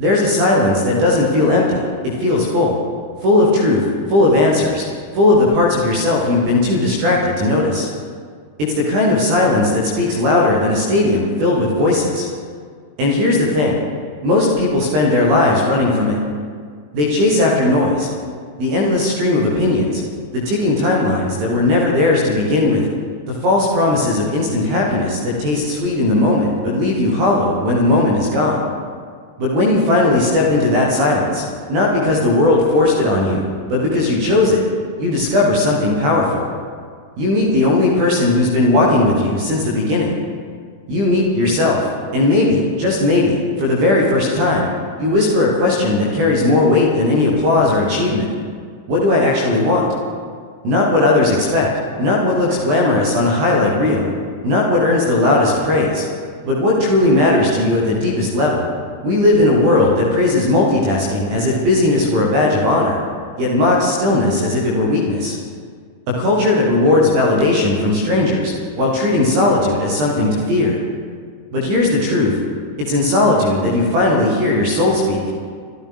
There's a silence that doesn't feel empty, it feels full. Full of truth, full of answers, full of the parts of yourself you've been too distracted to notice. It's the kind of silence that speaks louder than a stadium filled with voices. And here's the thing, most people spend their lives running from it. They chase after noise, the endless stream of opinions, the ticking timelines that were never theirs to begin with, the false promises of instant happiness that taste sweet in the moment but leave you hollow when the moment is gone. But when you finally step into that silence, not because the world forced it on you, but because you chose it, you discover something powerful. You meet the only person who's been walking with you since the beginning. You meet yourself, and maybe, just maybe, for the very first time, you whisper a question that carries more weight than any applause or achievement. What do I actually want? Not what others expect, not what looks glamorous on a highlight reel, not what earns the loudest praise, but what truly matters to you at the deepest level. We live in a world that praises multitasking as if busyness were a badge of honor, yet mocks stillness as if it were weakness. A culture that rewards validation from strangers, while treating solitude as something to fear. But here's the truth, it's in solitude that you finally hear your soul speak.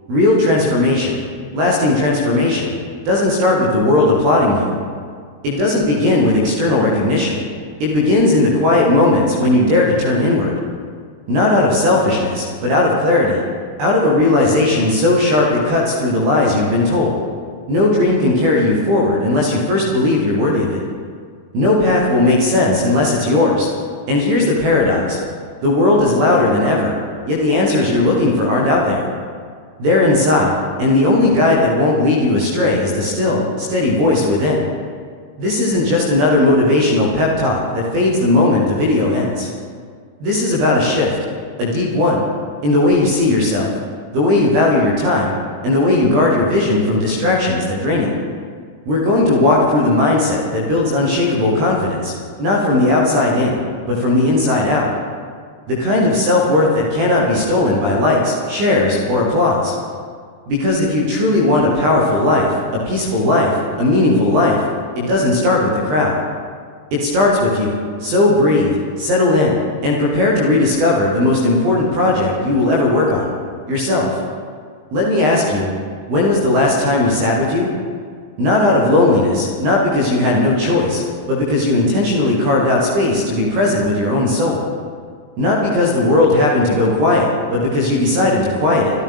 Real transformation, lasting transformation, doesn't start with the world applauding you. It doesn't begin with external recognition. It begins in the quiet moments when you dare to turn inward. Not out of selfishness, but out of clarity, out of a realization so sharp it cuts through the lies you've been told. No dream can carry you forward unless you first believe you're worthy of it. No path will make sense unless it's yours. And here's the paradox. The world is louder than ever, yet the answers you're looking for aren't out there. They're inside, and the only guide that won't lead you astray is the still, steady voice within. This isn't just another motivational pep talk that fades the moment the video ends. This is about a shift, a deep one, in the way you see yourself, the way you value your time, and the way you guard your vision from distractions that drain it. We're going to walk through the mindset that builds unshakable confidence, not from the outside in, but from the inside out. The kind of self-worth that cannot be stolen by likes, shares, or applause. Because if you truly want a powerful life, a peaceful life, a meaningful life, it doesn't start with the crowd. It starts with you, so breathe, settle in, and prepare to rediscover the most important project you will ever work on, yourself. Let me ask you, when was the last time you sat with you? Not out of loneliness, not because you had no choice, but because you intentionally carved out space to be present with your own soul. Not because the world happened to go quiet, but because you decided to quiet it.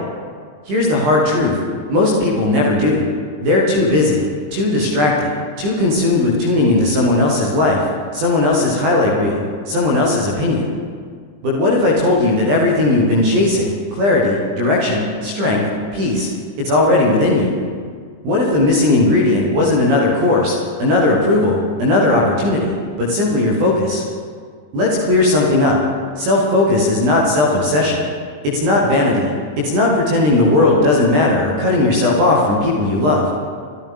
Here's the hard truth, most people never do. They're too busy, too distracted, too consumed with tuning into someone else's life, someone else's highlight reel, someone else's opinion. But what if I told you that everything you've been chasing, clarity, direction, strength, peace, it's already within you? What if the missing ingredient wasn't another course, another approval, another opportunity, but simply your focus? Let's clear something up. Self-focus is not self-obsession. It's not vanity. It's not pretending the world doesn't matter or cutting yourself off from people you love.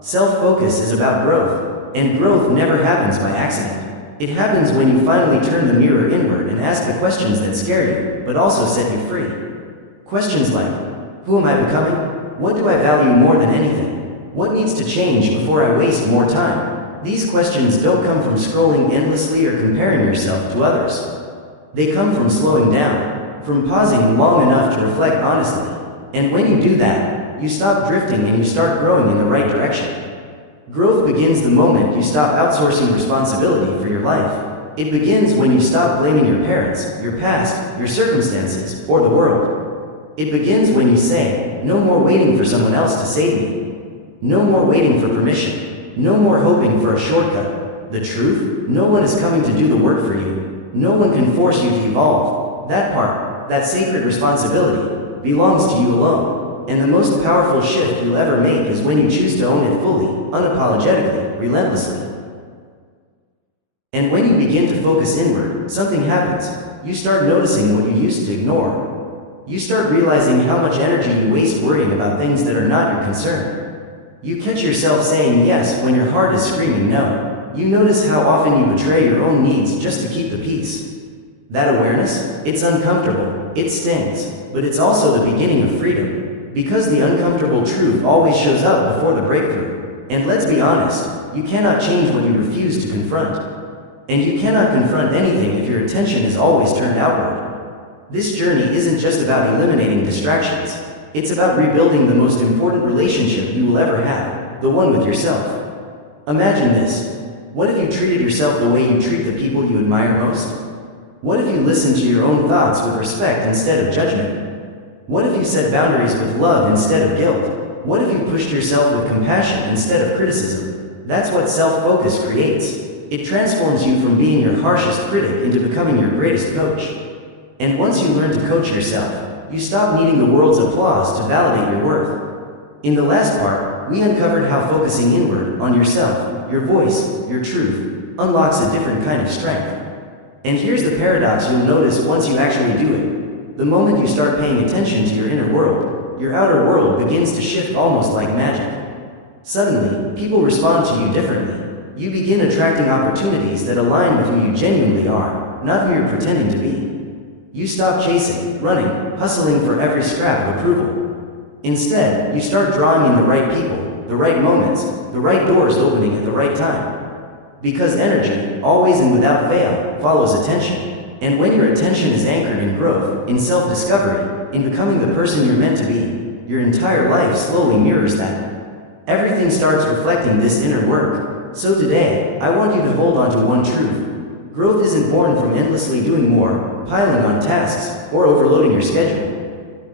Self-focus is about growth, and growth never happens by accident. It happens when you finally turn the mirror inward and ask the questions that scare you, but also set you free. Questions like, who am I becoming? What do I value more than anything? What needs to change before I waste more time? These questions don't come from scrolling endlessly or comparing yourself to others. They come from slowing down, from pausing long enough to reflect honestly. And when you do that, you stop drifting and you start growing in the right direction. Growth begins the moment you stop outsourcing responsibility for your life. It begins when you stop blaming your parents, your past, your circumstances, or the world. It begins when you say, no more waiting for someone else to save me. No more waiting for permission. No more hoping for a shortcut. The truth? No one is coming to do the work for you. No one can force you to evolve. That part, that sacred responsibility, belongs to you alone. And the most powerful shift you'll ever make is when you choose to own it fully, unapologetically, relentlessly. And when you begin to focus inward, something happens. You start noticing what you used to ignore. You start realizing how much energy you waste worrying about things that are not your concern. You catch yourself saying yes when your heart is screaming no. You notice how often you betray your own needs just to keep the peace. That awareness, it's uncomfortable, it stings, but it's also the beginning of freedom. Because the uncomfortable truth always shows up before the breakthrough. And let's be honest, you cannot change what you refuse to confront. And you cannot confront anything if your attention is always turned outward. This journey isn't just about eliminating distractions. It's about rebuilding the most important relationship you will ever have, the one with yourself. Imagine this. What if you treated yourself the way you treat the people you admire most? What if you listened to your own thoughts with respect instead of judgment? What if you set boundaries with love instead of guilt? What if you pushed yourself with compassion instead of criticism? That's what self-focus creates. It transforms you from being your harshest critic into becoming your greatest coach. And once you learn to coach yourself, you stop needing the world's applause to validate your worth. In the last part, we uncovered how focusing inward, on yourself, your voice, your truth, unlocks a different kind of strength. And here's the paradox you'll notice once you actually do it. The moment you start paying attention to your inner world, your outer world begins to shift almost like magic. Suddenly, people respond to you differently. You begin attracting opportunities that align with who you genuinely are, not who you're pretending to be. You stop chasing, running, hustling for every scrap of approval. Instead, you start drawing in the right people, the right moments, the right doors opening at the right time. Because energy, always and without fail, follows attention. And when your attention is anchored in growth, in self-discovery, in becoming the person you're meant to be, your entire life slowly mirrors that. Everything starts reflecting this inner work. So today, I want you to hold on to one truth. Growth isn't born from endlessly doing more, piling on tasks, or overloading your schedule.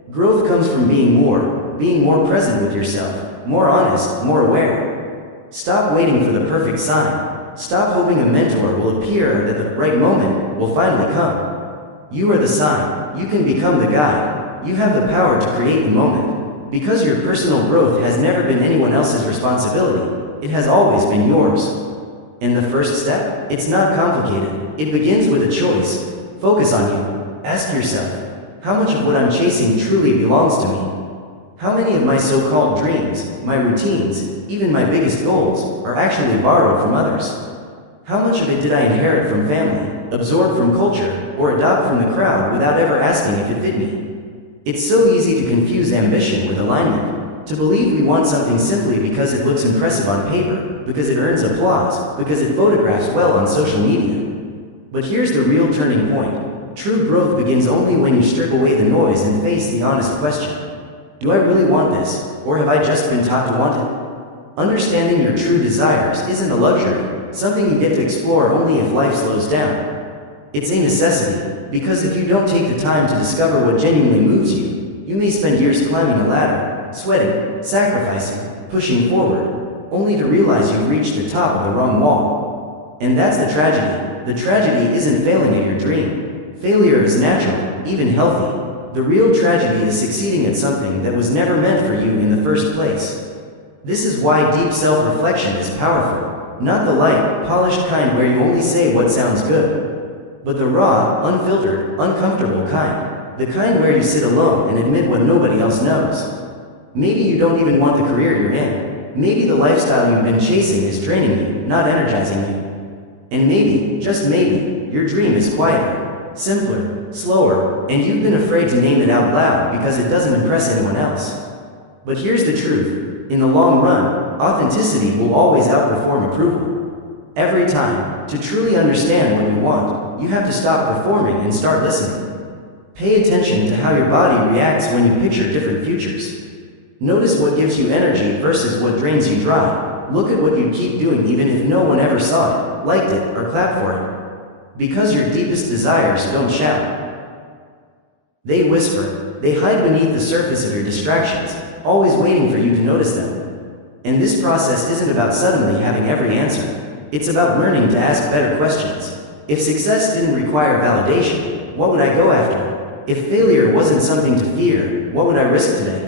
Growth comes from being more present with yourself, more honest, more aware. Stop waiting for the perfect sign. Stop hoping a mentor will appear or that the right moment will finally come. You are the sign. You can become the guide. You have the power to create the moment. Because your personal growth has never been anyone else's responsibility, it has always been yours. And the first step? It's not complicated. It begins with a choice. Focus on you. Ask yourself, how much of what I'm chasing truly belongs to me? How many of my so-called dreams, my routines, even my biggest goals, are actually borrowed from others? How much of it did I inherit from family, absorb from culture, or adopt from the crowd without ever asking if it fit me? It's so easy to confuse ambition with alignment, to believe we want something simply because it looks impressive on paper, because it earns applause, because it photographs well on social media. But here's the real turning point. True growth begins only when you strip away the noise and face the honest question. Do I really want this, or have I just been taught to want it? Understanding your true desires isn't a luxury, something you get to explore only if life slows down. It's a necessity, because if you don't take the time to discover what genuinely moves you, you may spend years climbing a ladder, sweating, sacrificing, pushing forward, only to realize you've reached the top of the wrong wall. And that's the tragedy. The tragedy isn't failing at your dream. Failure is natural, even healthy. The real tragedy is succeeding at something that was never meant for you in the first place. This is why deep self-reflection is powerful. Not the light, polished kind where you only say what sounds good, but the raw, unfiltered, uncomfortable kind. The kind where you sit alone and admit what nobody else knows. Maybe you don't even want the career you're in. Maybe the lifestyle you've been chasing is draining you, not energizing you. And maybe, just maybe, your dream is quieter, simpler, slower, and you've been afraid to name it out loud because it doesn't impress anyone else. But here's the truth. In the long run, authenticity will always outperform approval. Every time, to truly understand what you want, you have to stop performing and start listening. Pay attention to how your body reacts when you picture different futures. Notice what gives you energy versus what drains you dry. Look at what you keep doing even if no one ever saw it, liked it, or clapped for it. Because your deepest desires don't shout. They whisper. They hide beneath the surface of your distractions, always waiting for you to notice them. And this process isn't about suddenly having every answer. It's about learning to ask better questions. If success didn't require validation, what would I go after? If failure wasn't something to fear, what would I risk today?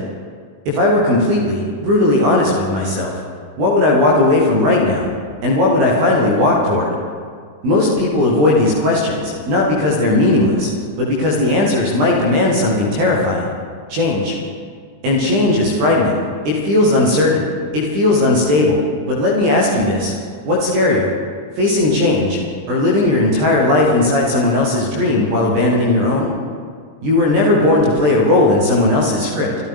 If I were completely, brutally honest with myself, what would I walk away from right now? And what would I finally walk toward? Most people avoid these questions, not because they're meaningless, but because the answers might demand something terrifying. Change. And change is frightening. It feels uncertain. It feels unstable. But let me ask you this. What's scarier? Facing change, or living your entire life inside someone else's dream while abandoning your own? You were never born to play a role in someone else's script.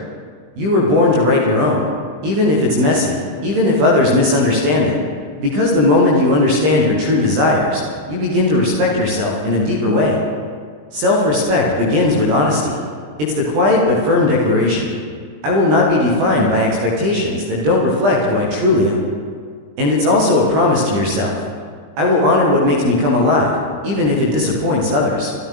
You were born to write your own, even if it's messy, even if others misunderstand it. Because the moment you understand your true desires, you begin to respect yourself in a deeper way. Self-respect begins with honesty. It's the quiet but firm declaration. I will not be defined by expectations that don't reflect who I truly am. And it's also a promise to yourself. I will honor what makes me come alive, even if it disappoints others.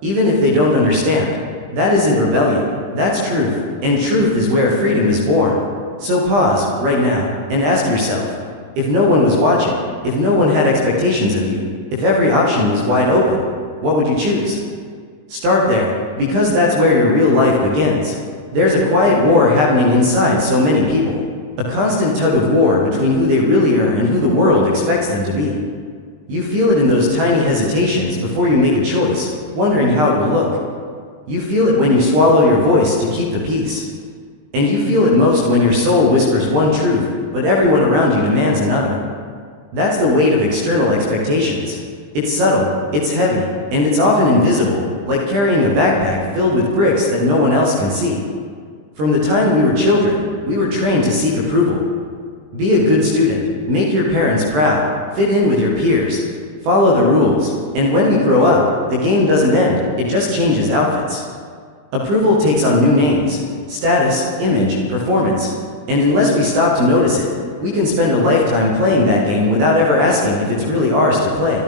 Even if they don't understand. That isn't rebellion, that's truth, and truth is where freedom is born. So pause, right now, and ask yourself, if no one was watching, if no one had expectations of you, if every option was wide open, what would you choose? Start there, because that's where your real life begins. There's a quiet war happening inside so many people. A constant tug of war between who they really are and who the world expects them to be. You feel it in those tiny hesitations before you make a choice, wondering how it will look. You feel it when you swallow your voice to keep the peace. And you feel it most when your soul whispers one truth, but everyone around you demands another. That's the weight of external expectations. It's subtle, it's heavy, and it's often invisible, like carrying a backpack filled with bricks that no one else can see. From the time we were children, we were trained to seek approval. Be a good student, make your parents proud, fit in with your peers, follow the rules, and when we grow up, the game doesn't end, it just changes outfits. Approval takes on new names, status, image, performance, and unless we stop to notice it, we can spend a lifetime playing that game without ever asking if it's really ours to play.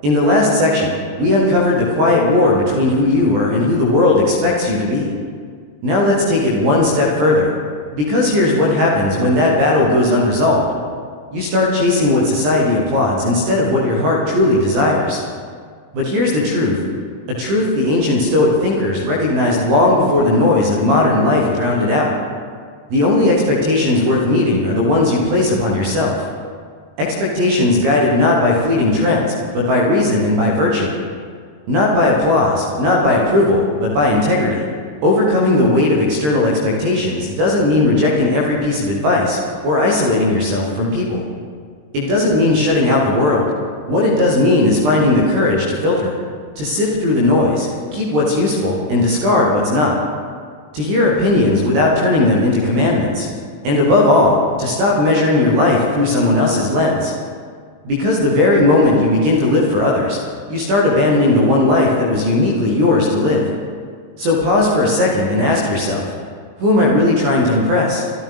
In the last section, we uncovered the quiet war between who you are and who the world expects you to be. Now let's take it one step further, because here's what happens when that battle goes unresolved. You start chasing what society applauds instead of what your heart truly desires. But here's the truth, a truth the ancient Stoic thinkers recognized long before the noise of modern life drowned it out. The only expectations worth meeting are the ones you place upon yourself. Expectations guided not by fleeting trends, but by reason and by virtue. Not by applause, not by approval, but by integrity. Overcoming the weight of external expectations doesn't mean rejecting every piece of advice or isolating yourself from people. It doesn't mean shutting out the world. What it does mean is finding the courage to filter, to sift through the noise, keep what's useful, and discard what's not. To hear opinions without turning them into commandments. And above all, to stop measuring your life through someone else's lens. Because the very moment you begin to live for others, you start abandoning the one life that was uniquely yours to live. So pause for a second and ask yourself, who am I really trying to impress?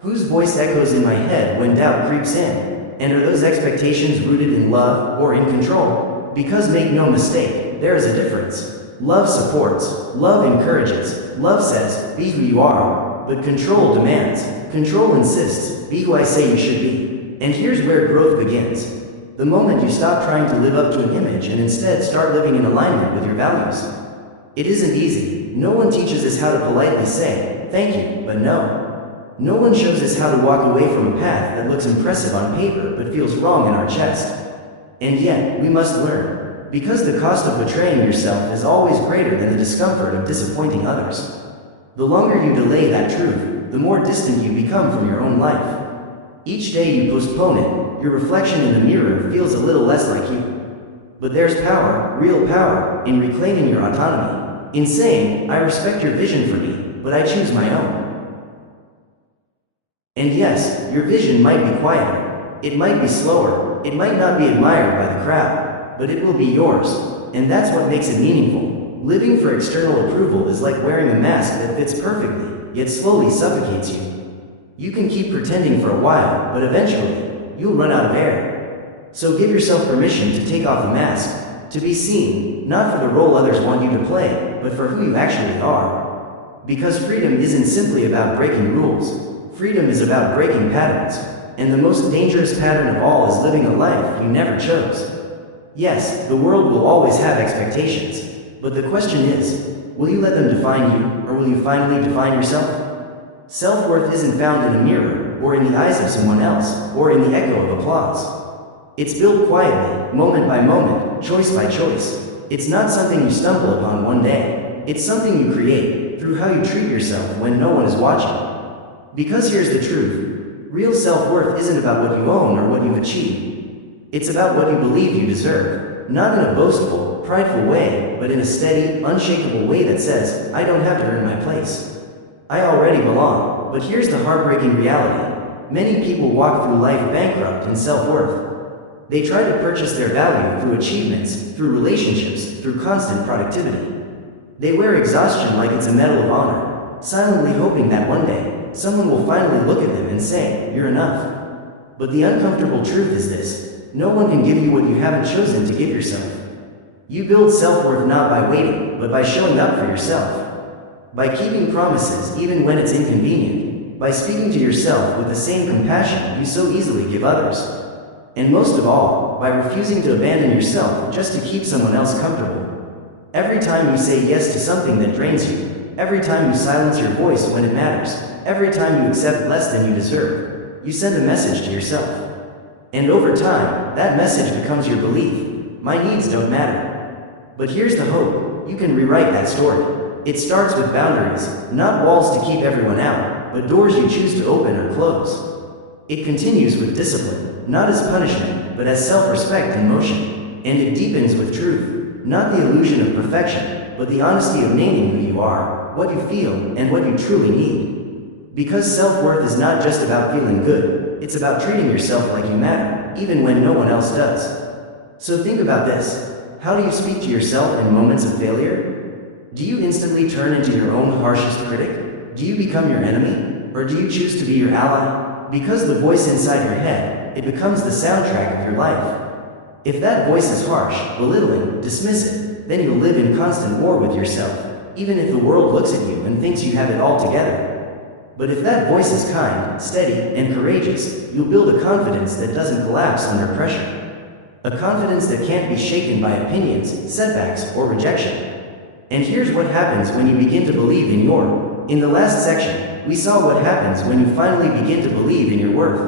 Whose voice echoes in my head when doubt creeps in? And are those expectations rooted in love or in control? Because make no mistake, there is a difference. Love supports, love encourages, love says, be who you are, but control demands. Control insists, be who I say you should be. And here's where growth begins. The moment you stop trying to live up to an image and instead start living in alignment with your values. It isn't easy. No one teaches us how to politely say, thank you, but no. No one shows us how to walk away from a path that looks impressive on paper but feels wrong in our chest. And yet, we must learn. Because the cost of betraying yourself is always greater than the discomfort of disappointing others. The longer you delay that truth, the more distant you become from your own life. Each day you postpone it, your reflection in the mirror feels a little less like you. But there's power, real power, in reclaiming your autonomy. In saying, I respect your vision for me, but I choose my own. And yes, your vision might be quieter. It might be slower. It might not be admired by the crowd. But it will be yours. And that's what makes it meaningful. Living for external approval is like wearing a mask that fits perfectly, yet slowly suffocates you. You can keep pretending for a while, but eventually, you'll run out of air. So give yourself permission to take off the mask, to be seen, not for the role others want you to play, but for who you actually are. Because freedom isn't simply about breaking rules. Freedom is about breaking patterns. And the most dangerous pattern of all is living a life you never chose. Yes, the world will always have expectations. But the question is, will you let them define you, or will you finally define yourself? Self-worth isn't found in a mirror, or in the eyes of someone else, or in the echo of applause. It's built quietly, moment by moment, choice by choice. It's not something you stumble upon one day. It's something you create, through how you treat yourself when no one is watching. Because here's the truth. Real self-worth isn't about what you own or what you've achieved. It's about what you believe you deserve. Not in a boastful, prideful way, but in a steady, unshakable way that says, I don't have to earn my place. I already belong. But here's the heartbreaking reality. Many people walk through life bankrupt in self-worth. They try to purchase their value through achievements, through relationships, through constant productivity. They wear exhaustion like it's a medal of honor. silently hoping that one day, someone will finally look at them and say, "You're enough." But the uncomfortable truth is this: no one can give you what you haven't chosen to give yourself. You build self-worth not by waiting, but by showing up for yourself. By keeping promises even when it's inconvenient. By speaking to yourself with the same compassion you so easily give others. And most of all, by refusing to abandon yourself just to keep someone else comfortable. Every time you say yes to something that drains you, every time you silence your voice when it matters, every time you accept less than you deserve, you send a message to yourself. And over time, that message becomes your belief: my needs don't matter. But here's the hope: you can rewrite that story. It starts with boundaries, not walls to keep everyone out, but doors you choose to open or close. It continues with discipline, not as punishment, but as self-respect in motion. And it deepens with truth, not the illusion of perfection, but the honesty of naming who you are, what you feel, and what you truly need. Because self-worth is not just about feeling good, it's about treating yourself like you matter, even when no one else does. So think about this. How do you speak to yourself in moments of failure? Do you instantly turn into your own harshest critic? Do you become your enemy? Or do you choose to be your ally? Because the voice inside your head, it becomes the soundtrack of your life. If that voice is harsh, belittling, dismissive, then you'll live in constant war with yourself, even if the world looks at you and thinks you have it all together. But if that voice is kind, steady, and courageous, you'll build a confidence that doesn't collapse under pressure. A confidence that can't be shaken by opinions, setbacks, or rejection. And here's what happens when you begin to believe in In the last section, we saw what happens when you finally begin to believe in your worth.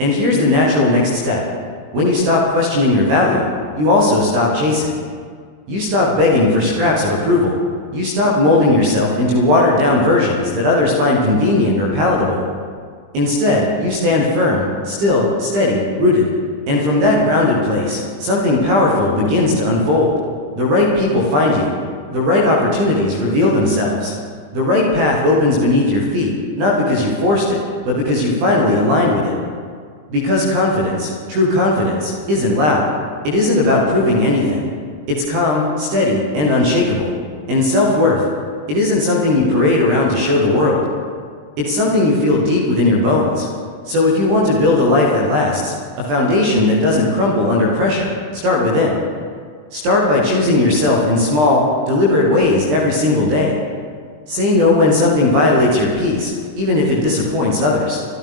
And here's the natural next step. When you stop questioning your value, you also stop chasing. You stop begging for scraps of approval. You stop molding yourself into watered-down versions that others find convenient or palatable. Instead, you stand firm, still, steady, rooted. And from that grounded place, something powerful begins to unfold. The right people find you. The right opportunities reveal themselves. The right path opens beneath your feet, not because you forced it, but because you finally aligned with it. Because confidence, true confidence, isn't loud. It isn't about proving anything. It's calm, steady, and unshakable. And self-worth, it isn't something you parade around to show the world. It's something you feel deep within your bones. So if you want to build a life that lasts, a foundation that doesn't crumble under pressure, start within. Start by choosing yourself in small, deliberate ways every single day. Say no when something violates your peace, even if it disappoints others.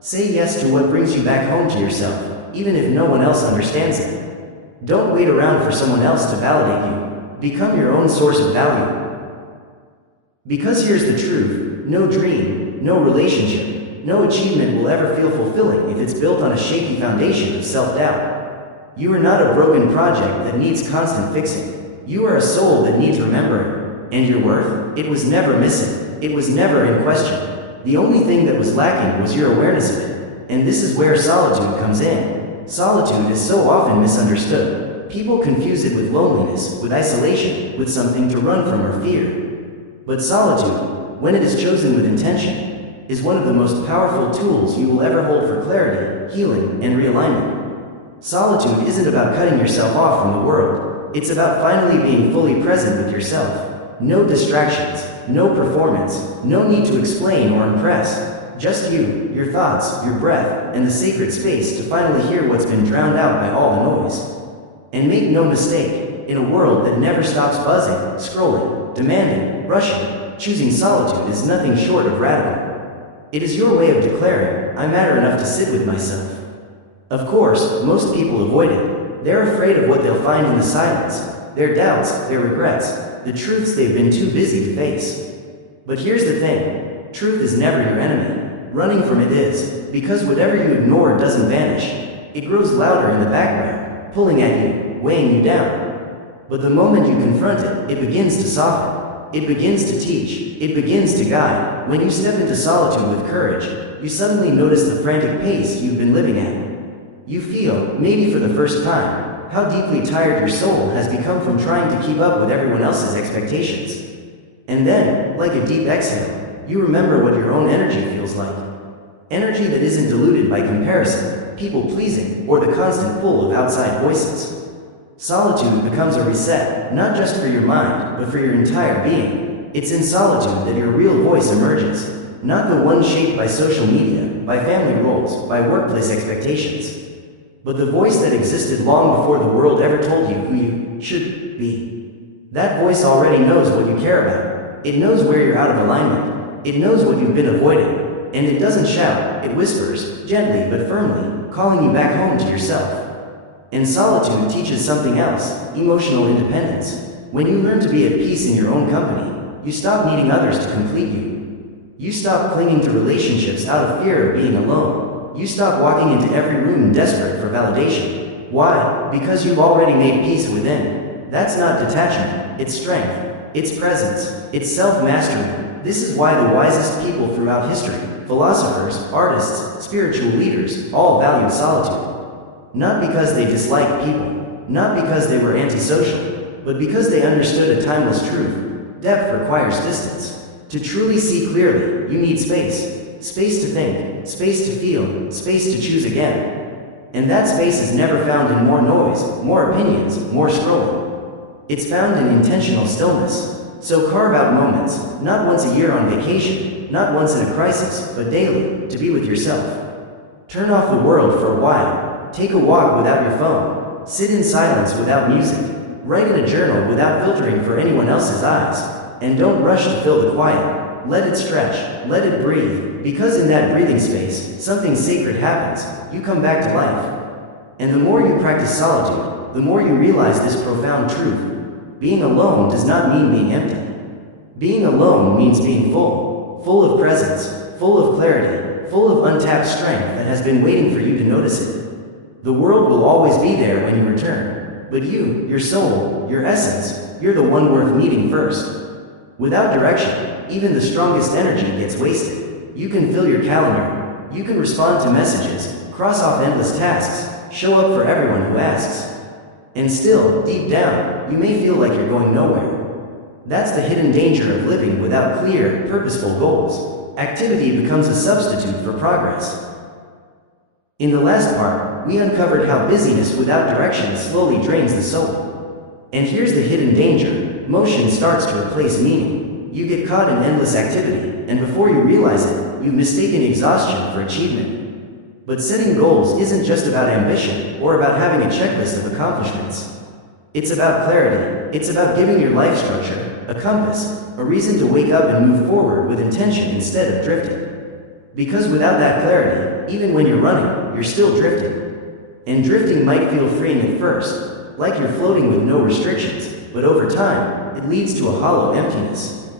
Say yes to what brings you back home to yourself, even if no one else understands it. Don't wait around for someone else to validate you. Become your own source of value. Because here's the truth: no dream, no relationship, no achievement will ever feel fulfilling if it's built on a shaky foundation of self-doubt. You are not a broken project that needs constant fixing. You are a soul that needs remembering. And your worth? It was never missing. It was never in question. The only thing that was lacking was your awareness of it. And this is where solitude comes in. Solitude is so often misunderstood. People confuse it with loneliness, with isolation, with something to run from or fear. But solitude, when it is chosen with intention, is one of the most powerful tools you will ever hold for clarity, healing, and realignment. Solitude isn't about cutting yourself off from the world. It's about finally being fully present with yourself. No distractions, no performance, no need to explain or impress. Just you, your thoughts, your breath, and the sacred space to finally hear what's been drowned out by all the noise. And make no mistake, in a world that never stops buzzing, scrolling, demanding, rushing, choosing solitude is nothing short of radical. It is your way of declaring, I matter enough to sit with myself. Of course, most people avoid it. They're afraid of what they'll find in the silence, their doubts, their regrets, the truths they've been too busy to face. But here's the thing: truth is never your enemy. Running from it is, because whatever you ignore doesn't vanish. It grows louder in the background, pulling at you, weighing you down. But the moment you confront it, it begins to soften. It begins to teach. It begins to guide. When you step into solitude with courage, you suddenly notice the frantic pace you've been living at. You feel, maybe for the first time, how deeply tired your soul has become from trying to keep up with everyone else's expectations. And then, like a deep exhale, you remember what your own energy feels like. Energy that isn't diluted by comparison, people-pleasing, or the constant pull of outside voices. Solitude becomes a reset, not just for your mind, but for your entire being. It's in solitude that your real voice emerges, not the one shaped by social media, by family roles, by workplace expectations, but the voice that existed long before the world ever told you who you should be. That voice already knows what you care about. It knows where you're out of alignment. It knows what you've been avoiding. And it doesn't shout, it whispers, gently but firmly, calling you back home to yourself. And solitude teaches something else, emotional independence. When you learn to be at peace in your own company, you stop needing others to complete you. You stop clinging to relationships out of fear of being alone. You stop walking into every room desperate for validation. Why? Because you've already made peace within. That's not detachment, it's strength, it's presence, it's self-mastery. This is why the wisest people throughout history, philosophers, artists, spiritual leaders, all valued solitude. Not because they disliked people, not because they were antisocial, but because they understood a timeless truth. Depth requires distance. To truly see clearly, you need space. Space to think, space to feel, space to choose again. And that space is never found in more noise, more opinions, more scrolling. It's found in intentional stillness. So carve out moments, not once a year on vacation, not once in a crisis, but daily, to be with yourself. Turn off the world for a while. Take a walk without your phone. Sit in silence without music. Write in a journal without filtering for anyone else's eyes. And don't rush to fill the quiet. Let it stretch. Let it breathe. Because in that breathing space, something sacred happens. You come back to life. And the more you practice solitude, the more you realize this profound truth. Being alone does not mean being empty. Being alone means being full. Full of presence. Full of clarity. Full of untapped strength that has been waiting for you to notice it. The world will always be there when you return. But you, your soul, your essence, you're the one worth meeting first. Without direction, even the strongest energy gets wasted. You can fill your calendar. You can respond to messages, cross off endless tasks, show up for everyone who asks. And still, deep down, you may feel like you're going nowhere. That's the hidden danger of living without clear, purposeful goals. Activity becomes a substitute for progress. In the last part, we uncovered how busyness without direction slowly drains the soul. And here's the hidden danger. Motion starts to replace meaning. You get caught in endless activity, and before you realize it, you've mistaken exhaustion for achievement. But setting goals isn't just about ambition, or about having a checklist of accomplishments. It's about clarity. It's about giving your life structure, a compass, a reason to wake up and move forward with intention instead of drifting. Because without that clarity, even when you're running, you're still drifting. And drifting might feel freeing at first, like you're floating with no restrictions, but over time, it leads to a hollow emptiness.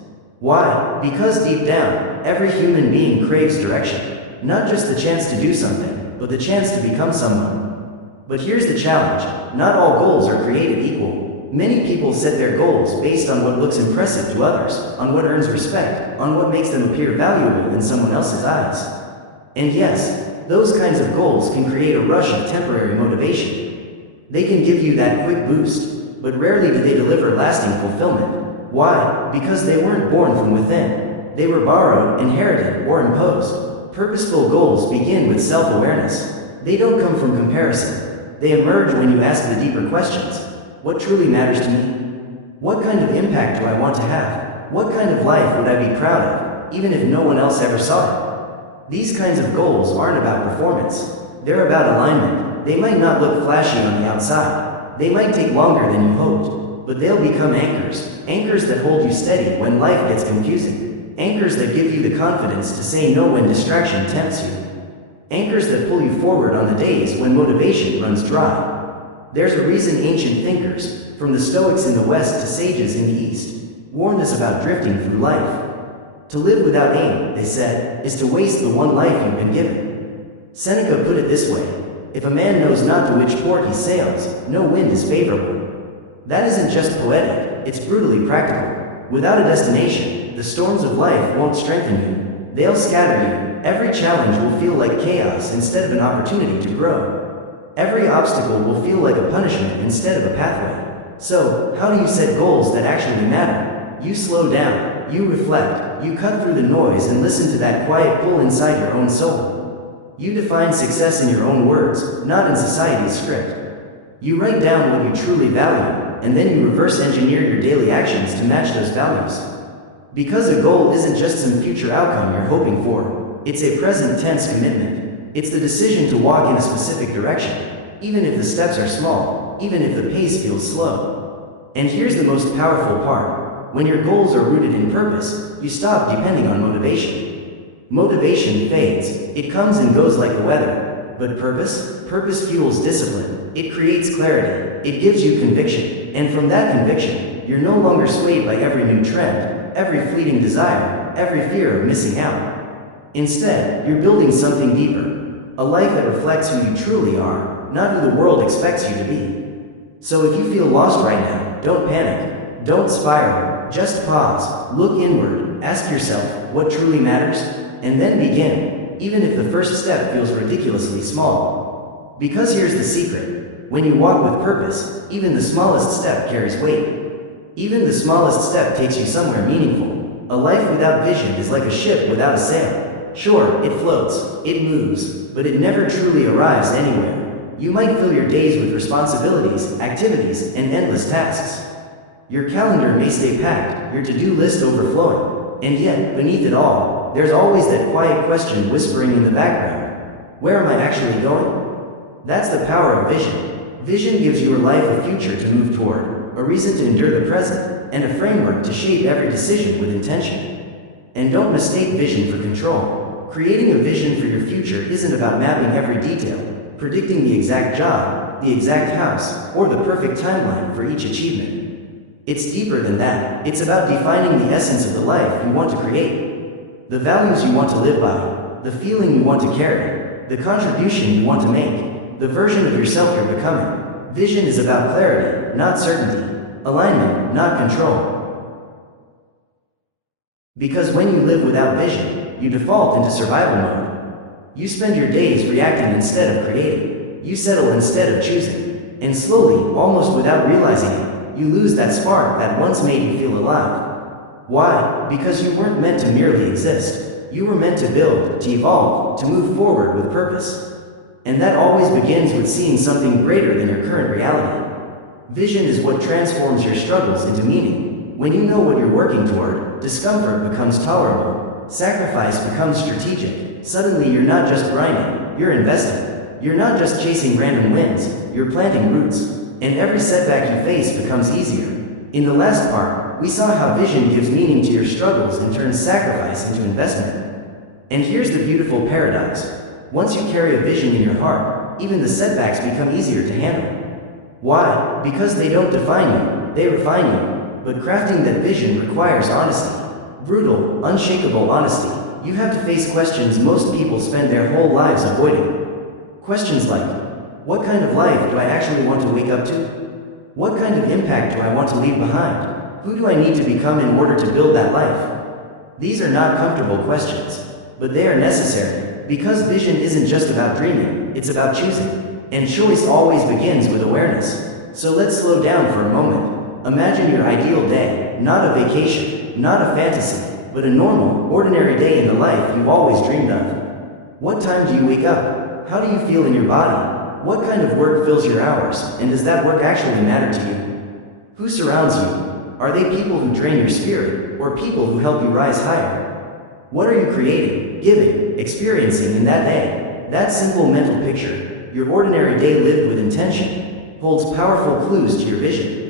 Why? Because deep down, every human being craves direction. Not just the chance to do something, but the chance to become someone. But here's the challenge. Not all goals are created equal. Many people set their goals based on what looks impressive to others, on what earns respect, on what makes them appear valuable in someone else's eyes. And yes, those kinds of goals can create a rush of temporary motivation. They can give you that quick boost, but rarely do they deliver lasting fulfillment. Why? Because they weren't born from within. They were borrowed, inherited, or imposed. Purposeful goals begin with self-awareness. They don't come from comparison. They emerge when you ask the deeper questions. What truly matters to me? What kind of impact do I want to have? What kind of life would I be proud of, even if no one else ever saw it? These kinds of goals aren't about performance. They're about alignment. They might not look flashy on the outside. They might take longer than you hoped, but they'll become anchors. Anchors that hold you steady when life gets confusing. Anchors that give you the confidence to say no when distraction tempts you. Anchors that pull you forward on the days when motivation runs dry. There's a reason ancient thinkers, from the Stoics in the West to sages in the East, warned us about drifting through life. To live without aim, they said, is to waste the one life you've been given. Seneca put it this way: if a man knows not to which port he sails, no wind is favorable. That isn't just poetic, it's brutally practical. Without a destination, the storms of life won't strengthen you. They'll scatter you. Every challenge will feel like chaos instead of an opportunity to grow. Every obstacle will feel like a punishment instead of a pathway. So, how do you set goals that actually matter? You slow down, you reflect, you cut through the noise and listen to that quiet pull inside your own soul. You define success in your own words, not in society's script. You write down what you truly value, and then you reverse engineer your daily actions to match those values. Because a goal isn't just some future outcome you're hoping for, it's a present tense commitment. It's the decision to walk in a specific direction, even if the steps are small, even if the pace feels slow. And here's the most powerful part. When your goals are rooted in purpose, you stop depending on motivation. Motivation fades, it comes and goes like the weather. But purpose? Purpose fuels discipline. It creates clarity. It gives you conviction. And from that conviction, you're no longer swayed by every new trend, every fleeting desire, every fear of missing out. Instead, you're building something deeper, a life that reflects who you truly are, not who the world expects you to be. So if you feel lost right now, don't panic, don't spiral, just pause, look inward, ask yourself what truly matters, and then begin, even if the first step feels ridiculously small. Because here's the secret, when you walk with purpose, even the smallest step carries weight. Even the smallest step takes you somewhere meaningful. A life without vision is like a ship without a sail. Sure, it floats, it moves, but it never truly arrives anywhere. You might fill your days with responsibilities, activities, and endless tasks. Your calendar may stay packed, your to-do list overflowing, and yet, beneath it all, there's always that quiet question whispering in the background. Where am I actually going? That's the power of vision. Vision gives your life a future to move toward, a reason to endure the present, and a framework to shape every decision with intention. And don't mistake vision for control. Creating a vision for your future isn't about mapping every detail, predicting the exact job, the exact house, or the perfect timeline for each achievement. It's deeper than that. It's about defining the essence of the life you want to create. The values you want to live by, the feeling you want to carry, the contribution you want to make, the version of yourself you're becoming. Vision is about clarity, not certainty. Alignment, not control. Because when you live without vision, you default into survival mode. You spend your days reacting instead of creating. You settle instead of choosing. And slowly, almost without realizing it, you lose that spark that once made you feel alive. Why? Because you weren't meant to merely exist. You were meant to build, to evolve, to move forward with purpose. And that always begins with seeing something greater than your current reality. Vision is what transforms your struggles into meaning. When you know what you're working toward, discomfort becomes tolerable. Sacrifice becomes strategic. Suddenly you're not just grinding, you're investing. You're not just chasing random wins, you're planting roots. And every setback you face becomes easier. In the last part, we saw how vision gives meaning to your struggles and turns sacrifice into investment. And here's the beautiful paradox. Once you carry a vision in your heart, even the setbacks become easier to handle. Why? Because they don't define you, they refine you. But crafting that vision requires honesty. Brutal, unshakable honesty. You have to face questions most people spend their whole lives avoiding. Questions like, what kind of life do I actually want to wake up to? What kind of impact do I want to leave behind? Who do I need to become in order to build that life? These are not comfortable questions, but they are necessary, because vision isn't just about dreaming, it's about choosing. And choice always begins with awareness. So let's slow down for a moment. Imagine your ideal day, not a vacation, not a fantasy, but a normal, ordinary day in the life you've always dreamed of. What time do you wake up? How do you feel in your body? What kind of work fills your hours, and does that work actually matter to you? Who surrounds you? Are they people who drain your spirit, or people who help you rise higher? What are you creating, giving, experiencing in that day? That simple mental picture, your ordinary day lived with intention, holds powerful clues to your vision.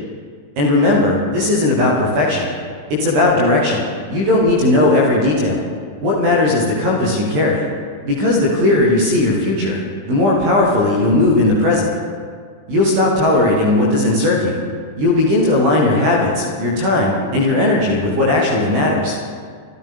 And remember, this isn't about perfection. It's about direction. You don't need to know every detail. What matters is the compass you carry. Because the clearer you see your future, the more powerfully you'll move in the present. You'll stop tolerating what doesn't serve you. You'll begin to align your habits, your time, and your energy with what actually matters.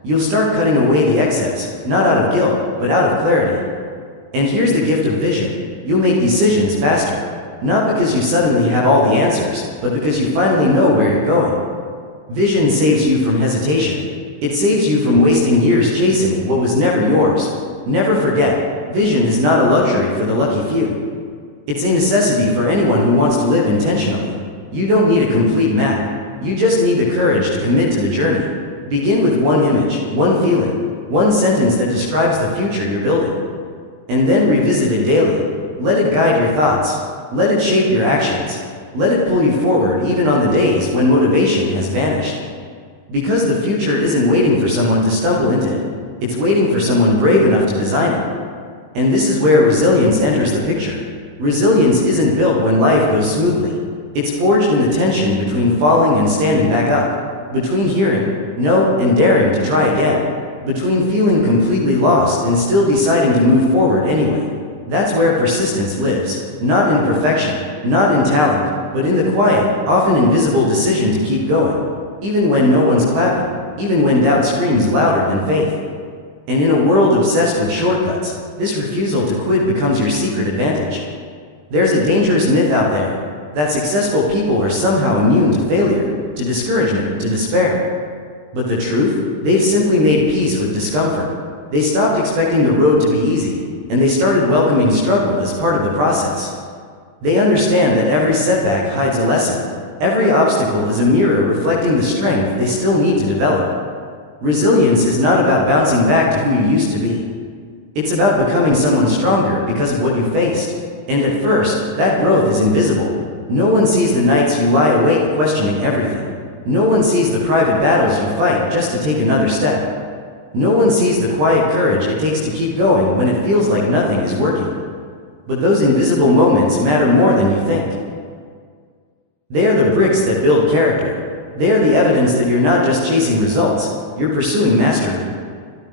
You'll start cutting away the excess, not out of guilt, but out of clarity. And here's the gift of vision. You'll make decisions faster. Not because you suddenly have all the answers, but because you finally know where you're going. Vision saves you from hesitation. It saves you from wasting years chasing what was never yours. Never forget, vision is not a luxury for the lucky few. It's a necessity for anyone who wants to live intentionally. You don't need a complete map. You just need the courage to commit to the journey. Begin with one image, one feeling, one sentence that describes the future you're building. And then revisit it daily. Let it guide your thoughts. Let it shape your actions. Let it pull you forward even on the days when motivation has vanished. Because the future isn't waiting for someone to stumble into it. It's waiting for someone brave enough to design it. And this is where resilience enters the picture. Resilience isn't built when life goes smoothly. It's forged in the tension between falling and standing back up. Between hearing no and daring to try again. Between feeling completely lost and still deciding to move forward anyway. That's where persistence lives. Not in perfection, not in talent, but in the quiet, often invisible decision to keep going. Even when no one's clapping, even when doubt screams louder than faith. And in a world obsessed with shortcuts, this refusal to quit becomes your secret advantage. There's a dangerous myth out there that successful people are somehow immune to failure, to discouragement, to despair. But the truth? They've simply made peace with discomfort. They stopped expecting the road to be easy, and they started welcoming struggle as part of the process. They understand that every setback hides a lesson. Every obstacle is a mirror reflecting the strength they still need to develop. Resilience is not about bouncing back to who you used to be. It's about becoming someone stronger because of what you faced. And at first, that growth is invisible. No one sees the nights you lie awake questioning everything. No one sees the private battles you fight just to take another step. No one sees the quiet courage it takes to keep going when it feels like nothing is working. But those invisible moments matter more than you think. They are the bricks that build character. They are the evidence that you're not just chasing results, you're pursuing mastery.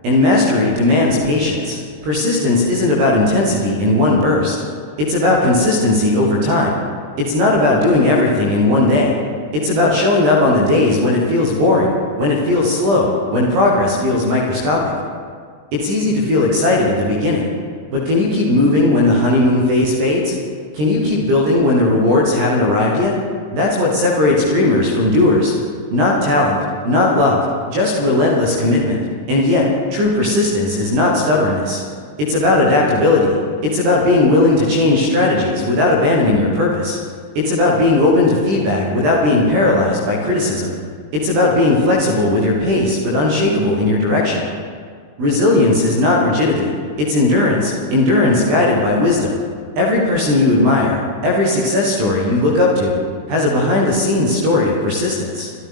And mastery demands patience. Persistence isn't about intensity in one burst. It's about consistency over time. It's not about doing everything in one day. It's about showing up on the days when it feels boring, when it feels slow, when progress feels microscopic. It's easy to feel excited at the beginning, but can you keep moving when the honeymoon phase fades? Can you keep building when the rewards haven't arrived yet? That's what separates dreamers from doers. Not talent, not luck, just relentless commitment. And yet, true persistence is not stubbornness. It's about adaptability. It's about being willing to change strategies without abandoning your purpose. It's about being open to feedback without being paralyzed by criticism. It's about being flexible with your pace but unshakable in your direction. Resilience is not rigidity. It's endurance guided by wisdom. Every person you admire, every success story you look up to, has a behind-the-scenes story of persistence.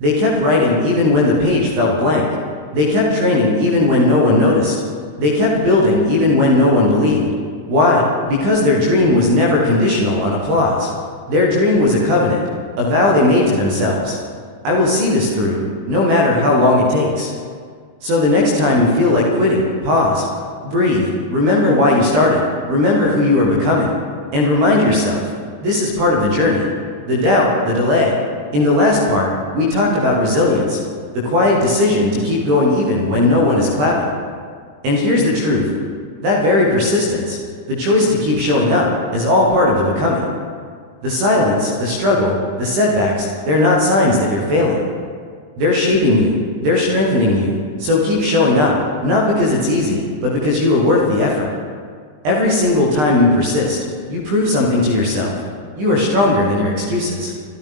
They kept writing even when the page felt blank. They kept training even when no one noticed. They kept building even when no one believed. Why? Because their dream was never conditional on applause. Their dream was a covenant, a vow they made to themselves. I will see this through, no matter how long it takes. So the next time you feel like quitting, pause, breathe, remember why you started, remember who you are becoming, and remind yourself, this is part of the journey. The doubt, the delay. In the last part, we talked about resilience, the quiet decision to keep going even when no one is clapping. And here's the truth. That very persistence, the choice to keep showing up, is all part of the becoming. The silence, the struggle, the setbacks, they're not signs that you're failing. They're shaping you, they're strengthening you, so keep showing up, not because it's easy, but because you are worth the effort. Every single time you persist, you prove something to yourself. You are stronger than your excuses.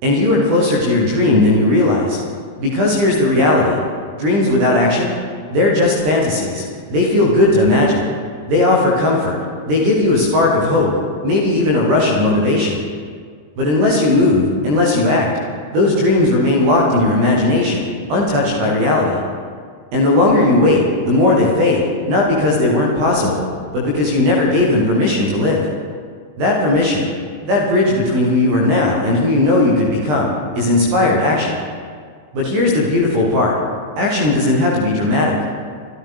And you are closer to your dream than you realize. Because here's the reality. Dreams without action, they're just fantasies. They feel good to imagine. They offer comfort. They give you a spark of hope, maybe even a rush of motivation. But unless you move, unless you act, those dreams remain locked in your imagination, untouched by reality. And the longer you wait, the more they fade, not because they weren't possible, but because you never gave them permission to live. That permission, that bridge between who you are now and who you know you could become, is inspired action. But here's the beautiful part. Action doesn't have to be dramatic.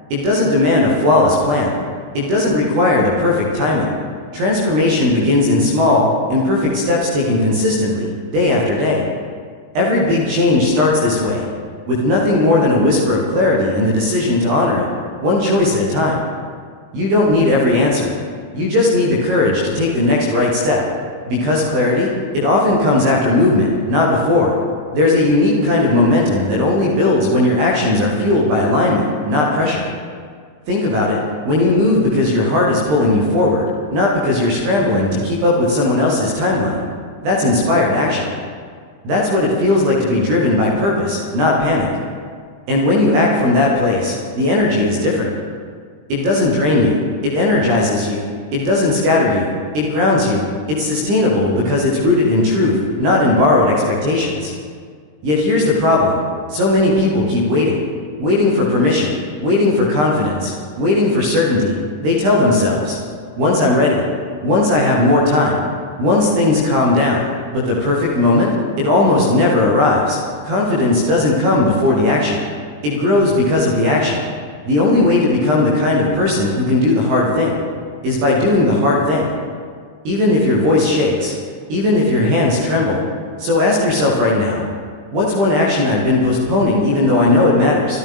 It doesn't demand a flawless plan. It doesn't require the perfect timing. Transformation begins in small, imperfect steps taken consistently, day after day. Every big change starts this way, with nothing more than a whisper of clarity and the decision to honor it, one choice at a time. You don't need every answer. You just need the courage to take the next right step. Because clarity, it often comes after movement, not before. There's a unique kind of momentum that only builds when your actions are fueled by alignment, not pressure. Think about it. When you move because your heart is pulling you forward, not because you're scrambling to keep up with someone else's timeline, that's inspired action. That's what it feels like to be driven by purpose, not panic. And when you act from that place, the energy is different. It doesn't drain you, it energizes you. It doesn't scatter you, it grounds you. It's sustainable because it's rooted in truth, not in borrowed expectations. Yet here's the problem. So many people keep waiting. Waiting for permission. Waiting for confidence. Waiting for certainty. They tell themselves, once I'm ready. Once I have more time. Once things calm down. But the perfect moment? It almost never arrives. Confidence doesn't come before the action. It grows because of the action. The only way to become the kind of person who can do the hard thing is by doing the hard thing. Even if your voice shakes, even if your hands tremble. So ask yourself right now, what's one action I've been postponing even though I know it matters?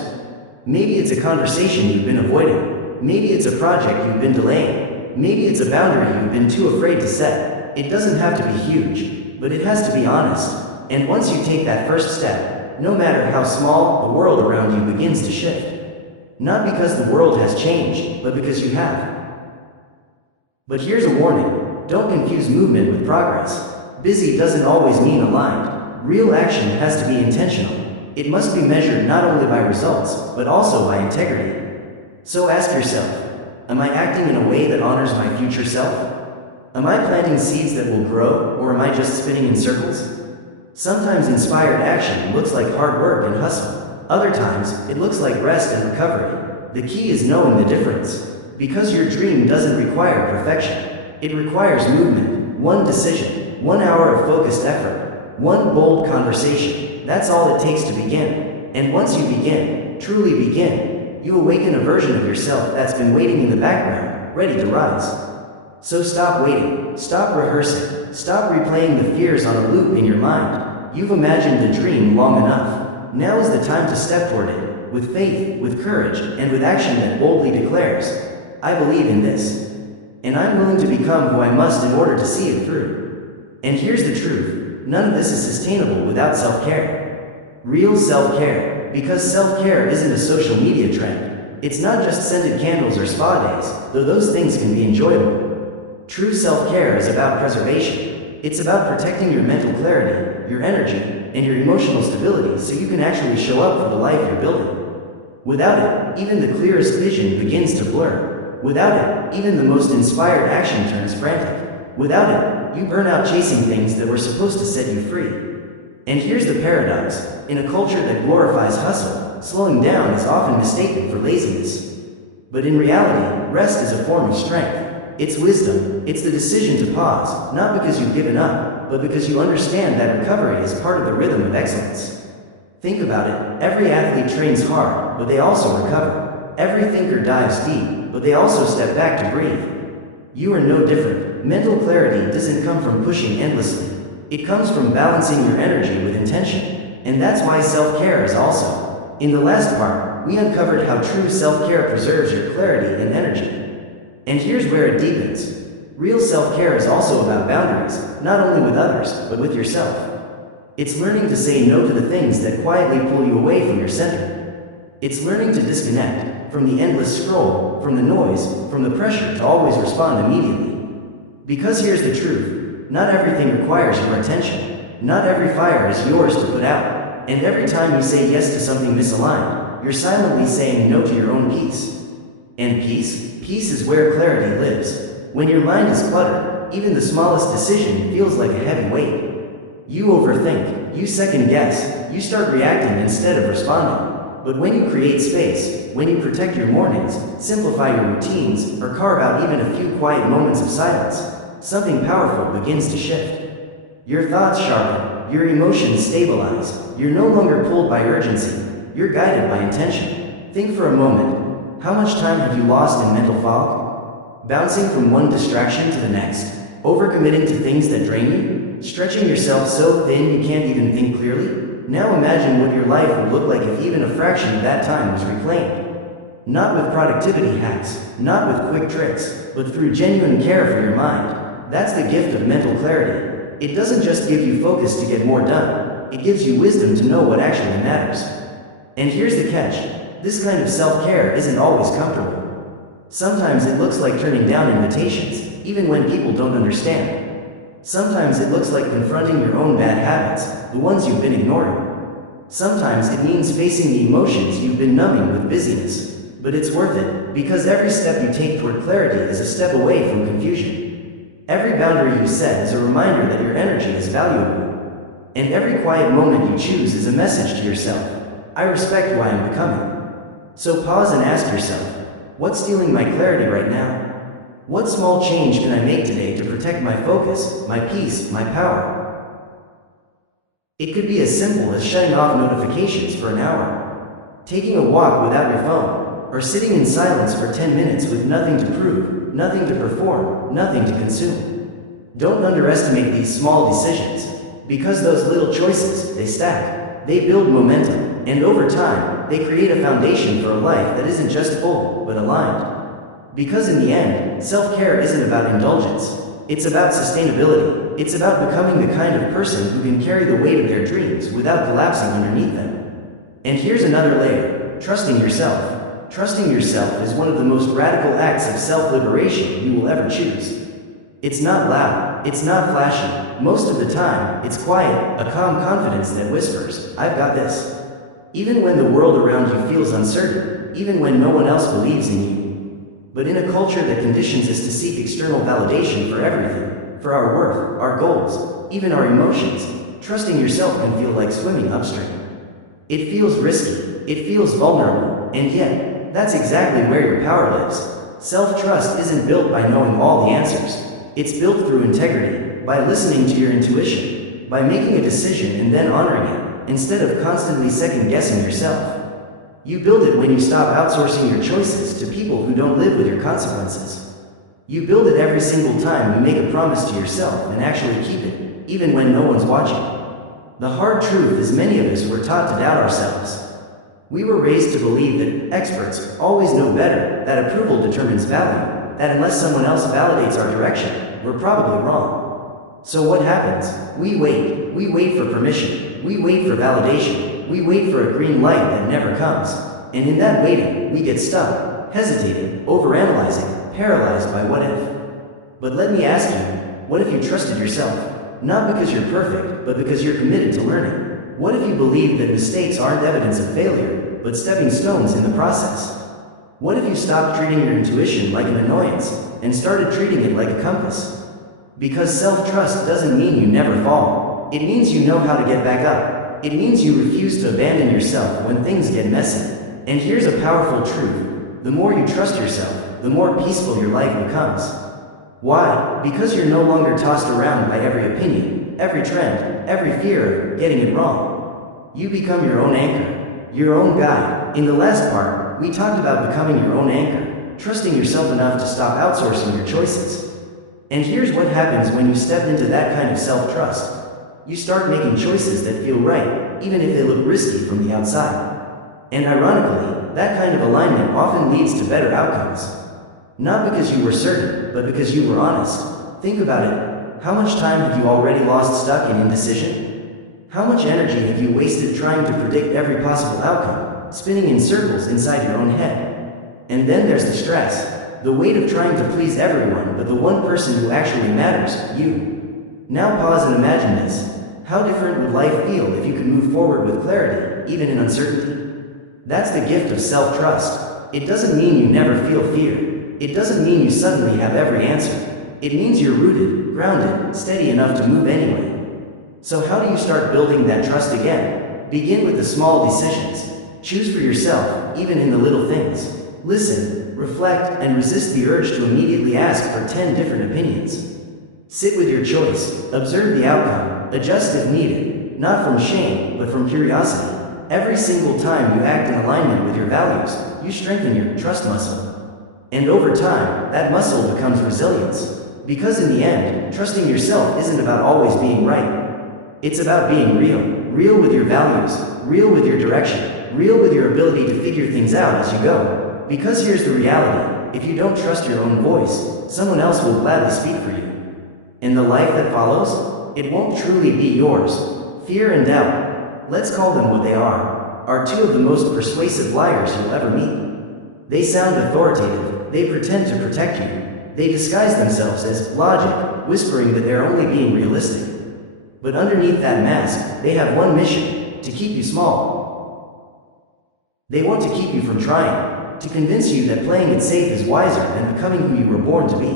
Maybe it's a conversation you've been avoiding. Maybe it's a project you've been delaying. Maybe it's a boundary you've been too afraid to set. It doesn't have to be huge, but it has to be honest. And once you take that first step, no matter how small, the world around you begins to shift. Not because the world has changed, but because you have. But here's a warning, don't confuse movement with progress. Busy doesn't always mean aligned. Real action has to be intentional. It must be measured not only by results, but also by integrity. So ask yourself, am I acting in a way that honors my future self? Am I planting seeds that will grow, or am I just spinning in circles? Sometimes inspired action looks like hard work and hustle. Other times, it looks like rest and recovery. The key is knowing the difference. Because your dream doesn't require perfection. It requires movement, one decision, 1 hour of focused effort, one bold conversation. That's all it takes to begin. And once you begin, truly begin, you awaken a version of yourself that's been waiting in the background, ready to rise. So stop waiting, stop rehearsing, stop replaying the fears on a loop in your mind. You've imagined the dream long enough. Now is the time to step toward it, with faith, with courage, and with action that boldly declares, I believe in this. And I'm willing to become who I must in order to see it through. And here's the truth, none of this is sustainable without self-care. Real self-care, because self-care isn't a social media trend. It's not just scented candles or spa days, though those things can be enjoyable. True self-care is about preservation. It's about protecting your mental clarity, your energy, and your emotional stability so you can actually show up for the life you're building. Without it, even the clearest vision begins to blur. Without it, even the most inspired action turns frantic. Without it, you burn out chasing things that were supposed to set you free. And here's the paradox. In a culture that glorifies hustle, slowing down is often mistaken for laziness. But in reality, rest is a form of strength. It's wisdom. It's the decision to pause, not because you've given up, but because you understand that recovery is part of the rhythm of excellence. Think about it. Every athlete trains hard, but they also recover. Every thinker dives deep, but they also step back to breathe. You are no different. Mental clarity doesn't come from pushing endlessly. It comes from balancing your energy with intention. And that's why self-care is also. In the last part, we uncovered how true self-care preserves your clarity and energy. And here's where it deepens. Real self-care is also about boundaries, not only with others, but with yourself. It's learning to say no to the things that quietly pull you away from your center. It's learning to disconnect from the endless scroll, from the noise, from the pressure to always respond immediately. Because here's the truth, not everything requires your attention. Not every fire is yours to put out. And every time you say yes to something misaligned, you're silently saying no to your own peace. And peace is where clarity lives. When your mind is cluttered, even the smallest decision feels like a heavy weight. You overthink, you second guess, you start reacting instead of responding. But when you create space, when you protect your mornings, simplify your routines, or carve out even a few quiet moments of silence, something powerful begins to shift. Your thoughts sharpen, your emotions stabilize, you're no longer pulled by urgency, you're guided by intention. Think for a moment, how much time have you lost in mental fog? Bouncing from one distraction to the next, overcommitting to things that drain you, stretching yourself so thin you can't even think clearly? Now imagine what your life would look like if even a fraction of that time was reclaimed. Not with productivity hacks, not with quick tricks, but through genuine care for your mind. That's the gift of mental clarity. It doesn't just give you focus to get more done, it gives you wisdom to know what actually matters. And here's the catch, this kind of self-care isn't always comfortable. Sometimes it looks like turning down invitations, even when people don't understand. Sometimes it looks like confronting your own bad habits, the ones you've been ignoring. Sometimes it means facing the emotions you've been numbing with busyness. But it's worth it, because every step you take toward clarity is a step away from confusion. Every boundary you set is a reminder that your energy is valuable. And every quiet moment you choose is a message to yourself. I respect who I am becoming. So pause and ask yourself, what's stealing my clarity right now? What small change can I make today to protect my focus, my peace, my power? It could be as simple as shutting off notifications for an hour, taking a walk without your phone, or sitting in silence for 10 minutes with nothing to prove, nothing to perform, nothing to consume. Don't underestimate these small decisions, because those little choices, they stack, they build momentum, and over time, they create a foundation for a life that isn't just full, but aligned. Because in the end, self-care isn't about indulgence. It's about sustainability. It's about becoming the kind of person who can carry the weight of their dreams without collapsing underneath them. And here's another layer, trusting yourself. Trusting yourself is one of the most radical acts of self-liberation you will ever choose. It's not loud, it's not flashy. Most of the time, it's quiet, a calm confidence that whispers, "I've got this." Even when the world around you feels uncertain, even when no one else believes in you. But in a culture that conditions us to seek external validation for everything, for our worth, our goals, even our emotions, trusting yourself can feel like swimming upstream. It feels risky, it feels vulnerable, and yet, that's exactly where your power lives. Self-trust isn't built by knowing all the answers. It's built through integrity, by listening to your intuition, by making a decision and then honoring it, instead of constantly second-guessing yourself. You build it when you stop outsourcing your choices to people who don't live with your consequences. You build it every single time you make a promise to yourself and actually keep it, even when no one's watching. The hard truth is many of us were taught to doubt ourselves. We were raised to believe that experts always know better, that approval determines value, that unless someone else validates our direction, we're probably wrong. So what happens? We wait for permission, we wait for validation. We wait for a green light that never comes. And in that waiting, we get stuck, hesitating, overanalyzing, paralyzed by what if. But let me ask you, what if you trusted yourself? Not because you're perfect, but because you're committed to learning. What if you believe that mistakes aren't evidence of failure, but stepping stones in the process? What if you stopped treating your intuition like an annoyance, and started treating it like a compass? Because self-trust doesn't mean you never fall. It means you know how to get back up. It means you refuse to abandon yourself when things get messy. And here's a powerful truth. The more you trust yourself, the more peaceful your life becomes. Why? Because you're no longer tossed around by every opinion, every trend, every fear of getting it wrong. You become your own anchor, your own guide. In the last part, we talked about becoming your own anchor, trusting yourself enough to stop outsourcing your choices. And here's what happens when you step into that kind of self-trust. You start making choices that feel right, even if they look risky from the outside. And ironically, that kind of alignment often leads to better outcomes. Not because you were certain, but because you were honest. Think about it. How much time have you already lost stuck in indecision? How much energy have you wasted trying to predict every possible outcome, spinning in circles inside your own head? And then there's the stress, the weight of trying to please everyone but the one person who actually matters, you. Now pause and imagine this. How different would life feel if you could move forward with clarity, even in uncertainty? That's the gift of self-trust. It doesn't mean you never feel fear. It doesn't mean you suddenly have every answer. It means you're rooted, grounded, steady enough to move anyway. So how do you start building that trust again? Begin with the small decisions. Choose for yourself, even in the little things. Listen, reflect, and resist the urge to immediately ask for 10 different opinions. Sit with your choice, observe the outcome, adjust if needed, not from shame, but from curiosity. Every single time you act in alignment with your values, you strengthen your trust muscle. And over time, that muscle becomes resilience. Because in the end, trusting yourself isn't about always being right. It's about being real. Real with your values, real with your direction, real with your ability to figure things out as you go. Because here's the reality, if you don't trust your own voice, someone else will gladly speak for you. And the life that follows? It won't truly be yours. Fear and doubt, let's call them what they are two of the most persuasive liars you'll ever meet. They sound authoritative, they pretend to protect you, they disguise themselves as logic, whispering that they're only being realistic. But underneath that mask, they have one mission, to keep you small. They want to keep you from trying, to convince you that playing it safe is wiser than becoming who you were born to be.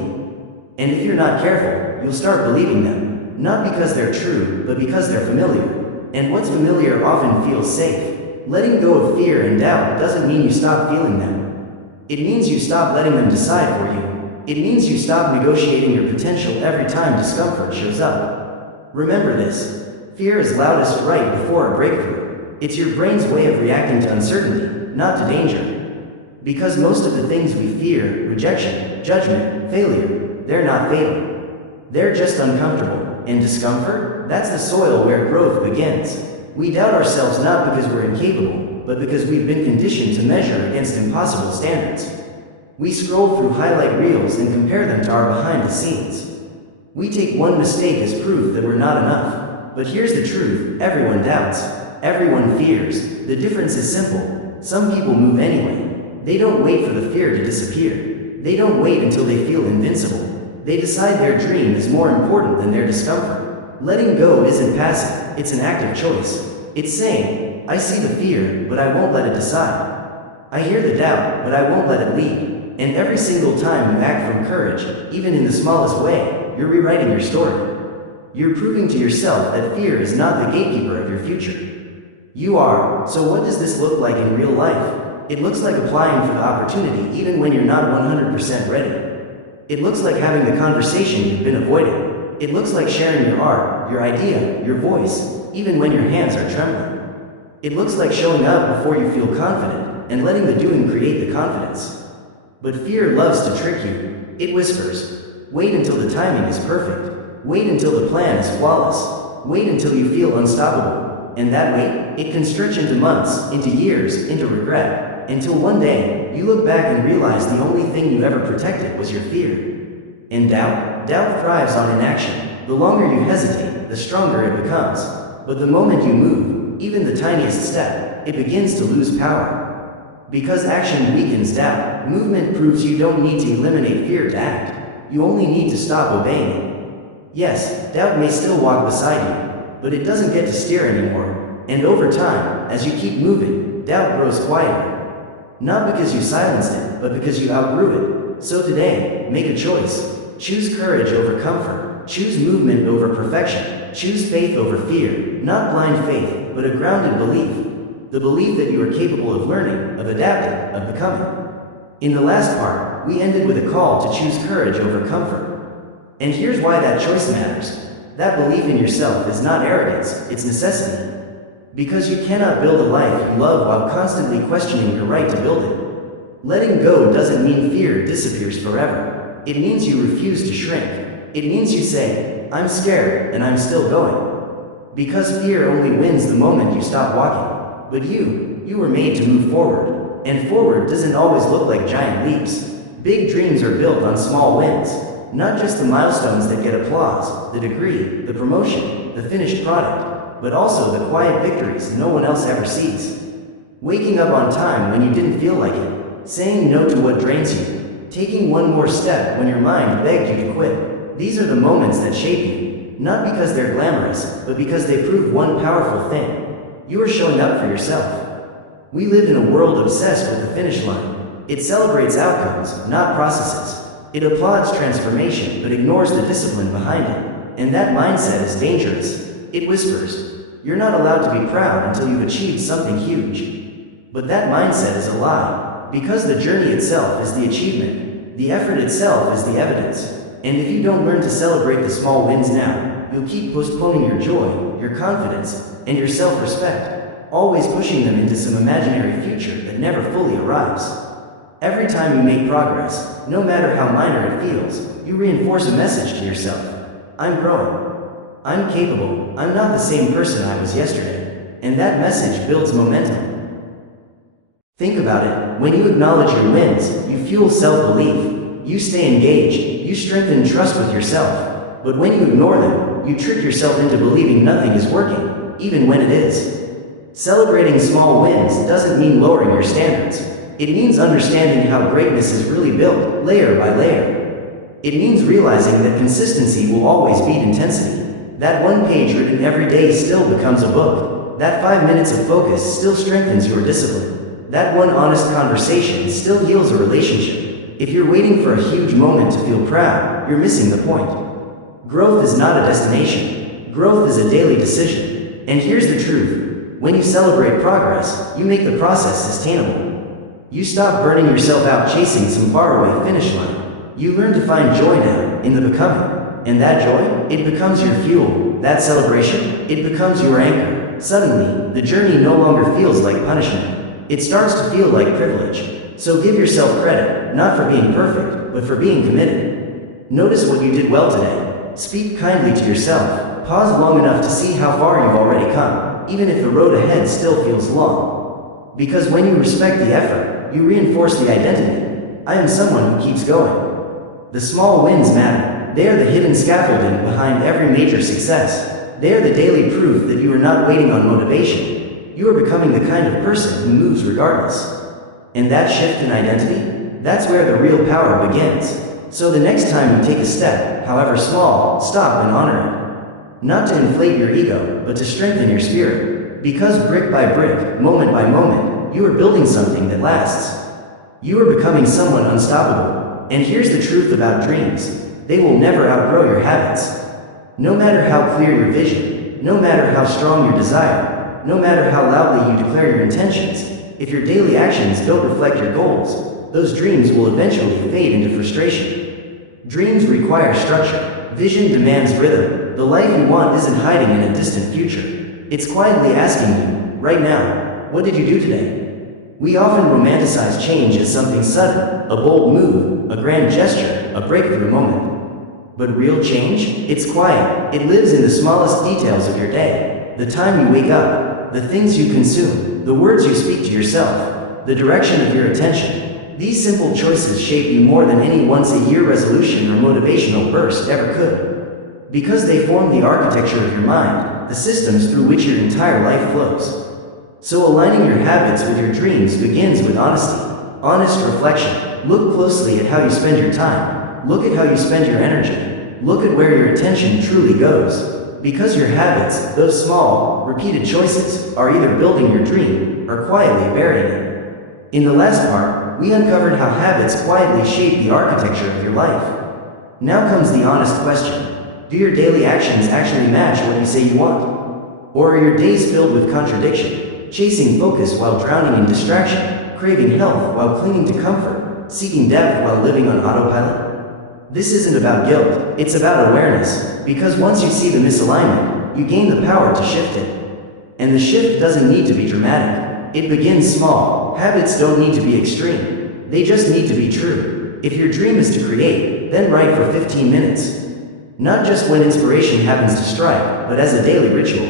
And if you're not careful, you'll start believing them. Not because they're true, but because they're familiar. And what's familiar often feels safe. letting go of fear and doubt doesn't mean you stop feeling them. It means you stop letting them decide for you. It means you stop negotiating your potential every time discomfort shows up. Remember this. Fear is loudest right before a breakthrough. It's your brain's way of reacting to uncertainty, not to danger. Because most of the things we fear, rejection, judgment, failure, they're not fatal. They're just uncomfortable. And discomfort? That's the soil where growth begins. We doubt ourselves not because we're incapable, but because we've been conditioned to measure against impossible standards. We scroll through highlight reels and compare them to our behind the scenes. We take one mistake as proof that we're not enough. But here's the truth, everyone doubts. Everyone fears. The difference is simple. Some people move anyway. They don't wait for the fear to disappear. They don't wait until they feel invincible. They decide their dream is more important than their discomfort. Letting go isn't passive, it's an active choice. It's saying, I see the fear, but I won't let it decide. I hear the doubt, but I won't let it lead. And every single time you act from courage, even in the smallest way, you're rewriting your story. You're proving to yourself that fear is not the gatekeeper of your future. You are. So what does this look like in real life? It looks like applying for the opportunity even when you're not 100% ready. It looks like having the conversation you've been avoiding. It looks like sharing your art, your idea, your voice, even when your hands are trembling. It looks like showing up before you feel confident and letting the doing create the confidence. But fear loves to trick you. It whispers, wait until the timing is perfect. Wait until the plan is flawless. Wait until you feel unstoppable. And that wait, it can stretch into months, into years, into regret, until one day, you look back and realize the only thing you ever protected was your fear. And doubt thrives on inaction. The longer you hesitate, the stronger it becomes. But the moment you move, even the tiniest step, it begins to lose power. Because action weakens doubt, movement proves you don't need to eliminate fear to act. You only need to stop obeying it. Yes, doubt may still walk beside you, but it doesn't get to steer anymore. And over time, as you keep moving, doubt grows quieter. Not because you silenced it, but because you outgrew it. So today, make a choice. Choose courage over comfort. Choose movement over perfection. Choose faith over fear. Not blind faith, but a grounded belief. The belief that you are capable of learning, of adapting, of becoming. In the last part, we ended with a call to choose courage over comfort. And here's why that choice matters. That belief in yourself is not arrogance, it's necessity. Because you cannot build a life you love while constantly questioning your right to build it. Letting go doesn't mean fear disappears forever. It means you refuse to shrink. It means you say, I'm scared, and I'm still going. Because fear only wins the moment you stop walking. But you were made to move forward. And forward doesn't always look like giant leaps. Big dreams are built on small wins. Not just the milestones that get applause, the degree, the promotion, the finished product, but also the quiet victories no one else ever sees. Waking up on time when you didn't feel like it, saying no to what drains you, taking one more step when your mind begged you to quit. These are the moments that shape you, not because they're glamorous, but because they prove one powerful thing. You are showing up for yourself. We live in a world obsessed with the finish line. It celebrates outcomes, not processes. It applauds transformation, but ignores the discipline behind it. And that mindset is dangerous. It whispers, you're not allowed to be proud until you've achieved something huge. But that mindset is a lie, because the journey itself is the achievement. The effort itself is the evidence. And if you don't learn to celebrate the small wins now, you'll keep postponing your joy, your confidence, and your self-respect, always pushing them into some imaginary future that never fully arrives. Every time you make progress, no matter how minor it feels, you reinforce a message to yourself. I'm growing. I'm capable. I'm not the same person I was yesterday. And that message builds momentum. Think about it. When you acknowledge your wins, you fuel self-belief. You stay engaged. You strengthen trust with yourself. But when you ignore them, you trick yourself into believing nothing is working, even when it is. Celebrating small wins doesn't mean lowering your standards. It means understanding how greatness is really built, layer by layer. It means realizing that consistency will always beat intensity. That one page written every day still becomes a book. That 5 minutes of focus still strengthens your discipline. That one honest conversation still heals a relationship. If you're waiting for a huge moment to feel proud, you're missing the point. Growth is not a destination. Growth is a daily decision. And here's the truth. When you celebrate progress, you make the process sustainable. You stop burning yourself out chasing some faraway finish line. You learn to find joy now, in the becoming. And that joy, it becomes your fuel. That celebration, it becomes your anchor. Suddenly, the journey no longer feels like punishment. It starts to feel like privilege. So give yourself credit, not for being perfect, but for being committed. Notice what you did well today. Speak kindly to yourself. Pause long enough to see how far you've already come, even if the road ahead still feels long. Because when you respect the effort, you reinforce the identity. I am someone who keeps going. The small wins matter. They are the hidden scaffolding behind every major success. They are the daily proof that you are not waiting on motivation. You are becoming the kind of person who moves regardless. And that shift in identity, that's where the real power begins. So the next time you take a step, however small, stop and honor it. Not to inflate your ego, but to strengthen your spirit. Because brick by brick, moment by moment, you are building something that lasts. You are becoming someone unstoppable. And here's the truth about dreams. They will never outgrow your habits. No matter how clear your vision, no matter how strong your desire, no matter how loudly you declare your intentions, if your daily actions don't reflect your goals, those dreams will eventually fade into frustration. Dreams require structure. Vision demands rhythm. The life you want isn't hiding in a distant future. It's quietly asking you, right now, what did you do today? We often romanticize change as something sudden, a bold move, a grand gesture, a breakthrough moment. But real change? It's quiet. It lives in the smallest details of your day. The time you wake up, the things you consume, the words you speak to yourself, the direction of your attention. These simple choices shape you more than any once-a-year resolution or motivational burst ever could. Because they form the architecture of your mind, the systems through which your entire life flows. So aligning your habits with your dreams begins with honesty. Honest reflection. Look closely at how you spend your time. Look at how you spend your energy. Look at where your attention truly goes. Because your habits, those small, repeated choices, are either building your dream or quietly burying it. In the last part, we uncovered how habits quietly shape the architecture of your life. Now comes the honest question. Do your daily actions actually match what you say you want? Or are your days filled with contradiction, chasing focus while drowning in distraction, craving health while clinging to comfort, seeking depth while living on autopilot? This isn't about guilt, it's about awareness, because once you see the misalignment, you gain the power to shift it. And the shift doesn't need to be dramatic. It begins small. Habits don't need to be extreme. They just need to be true. If your dream is to create, then write for 15 minutes. Not just when inspiration happens to strike, but as a daily ritual.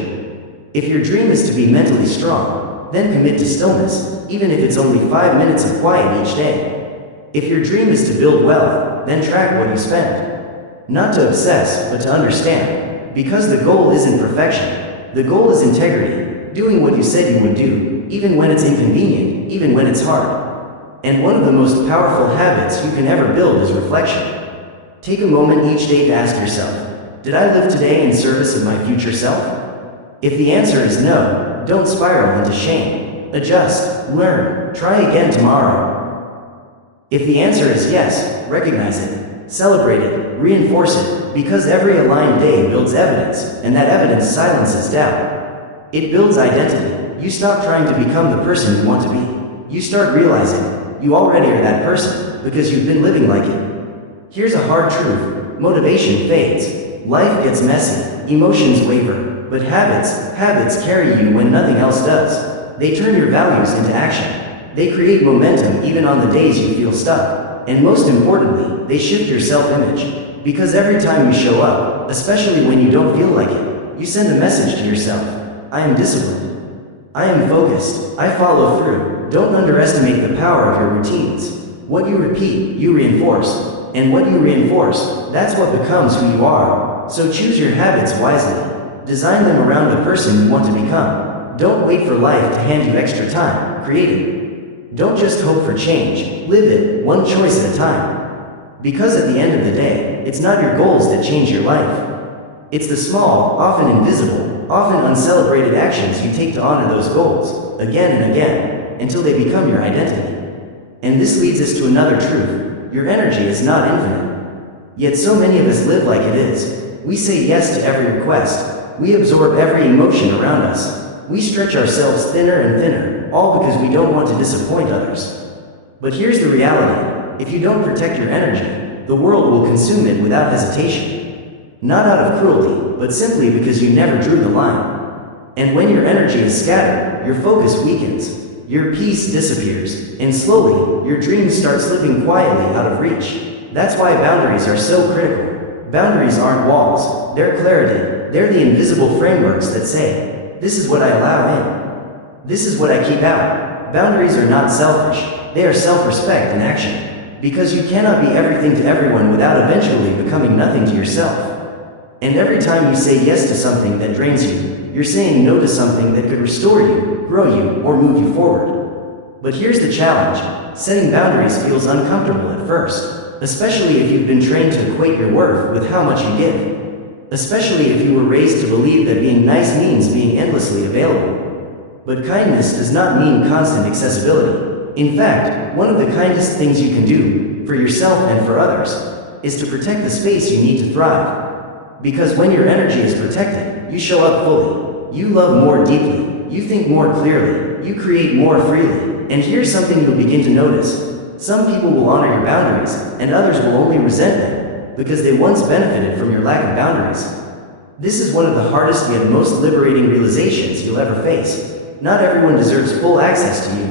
If your dream is to be mentally strong, then commit to stillness, even if it's only 5 minutes of quiet each day. If your dream is to build wealth, then track what you spend. Not to obsess, but to understand. Because the goal isn't perfection. The goal is integrity, doing what you said you would do, even when it's inconvenient, even when it's hard. And one of the most powerful habits you can ever build is reflection. Take a moment each day to ask yourself, did I live today in service of my future self? If the answer is no, don't spiral into shame. Adjust, learn, try again tomorrow. If the answer is yes, recognize it, celebrate it, reinforce it, because every aligned day builds evidence, and that evidence silences doubt. It builds identity. You stop trying to become the person you want to be. You start realizing you already are that person, because you've been living like it. Here's a hard truth. Motivation fades. Life gets messy. Emotions waver. But habits carry you when nothing else does. They turn your values into action. They create momentum even on the days you feel stuck. And most importantly, they shift your self-image. Because every time you show up, especially when you don't feel like it, you send a message to yourself. I am disciplined. I am focused. I follow through. Don't underestimate the power of your routines. What you repeat, you reinforce. And what you reinforce, that's what becomes who you are. So choose your habits wisely. Design them around the person you want to become. Don't wait for life to hand you extra time. Create it. Don't just hope for change. Live it, one choice at a time. Because at the end of the day, it's not your goals that change your life. It's the small, often invisible, often uncelebrated actions you take to honor those goals, again and again, until they become your identity. And this leads us to another truth. Your energy is not infinite. Yet so many of us live like it is. We say yes to every request. We absorb every emotion around us. We stretch ourselves thinner and thinner, all because we don't want to disappoint others. But here's the reality: if you don't protect your energy, the world will consume it without hesitation. Not out of cruelty, but simply because you never drew the line. And when your energy is scattered, your focus weakens, your peace disappears, and slowly, your dreams start slipping quietly out of reach. That's why boundaries are so critical. Boundaries aren't walls, they're clarity. They're the invisible frameworks that say, this is what I allow in. This is what I keep out. Boundaries are not selfish, they are self-respect in action. Because you cannot be everything to everyone without eventually becoming nothing to yourself. And every time you say yes to something that drains you, you're saying no to something that could restore you, grow you, or move you forward. But here's the challenge: setting boundaries feels uncomfortable at first, especially if you've been trained to equate your worth with how much you give. Especially if you were raised to believe that being nice means being endlessly available. But kindness does not mean constant accessibility. In fact, one of the kindest things you can do, for yourself and for others, is to protect the space you need to thrive. Because when your energy is protected, you show up fully. You love more deeply. You think more clearly. You create more freely. And here's something you'll begin to notice. Some people will honor your boundaries, and others will only resent them, because they once benefited from your lack of boundaries. This is one of the hardest yet most liberating realizations you'll ever face. Not everyone deserves full access to you.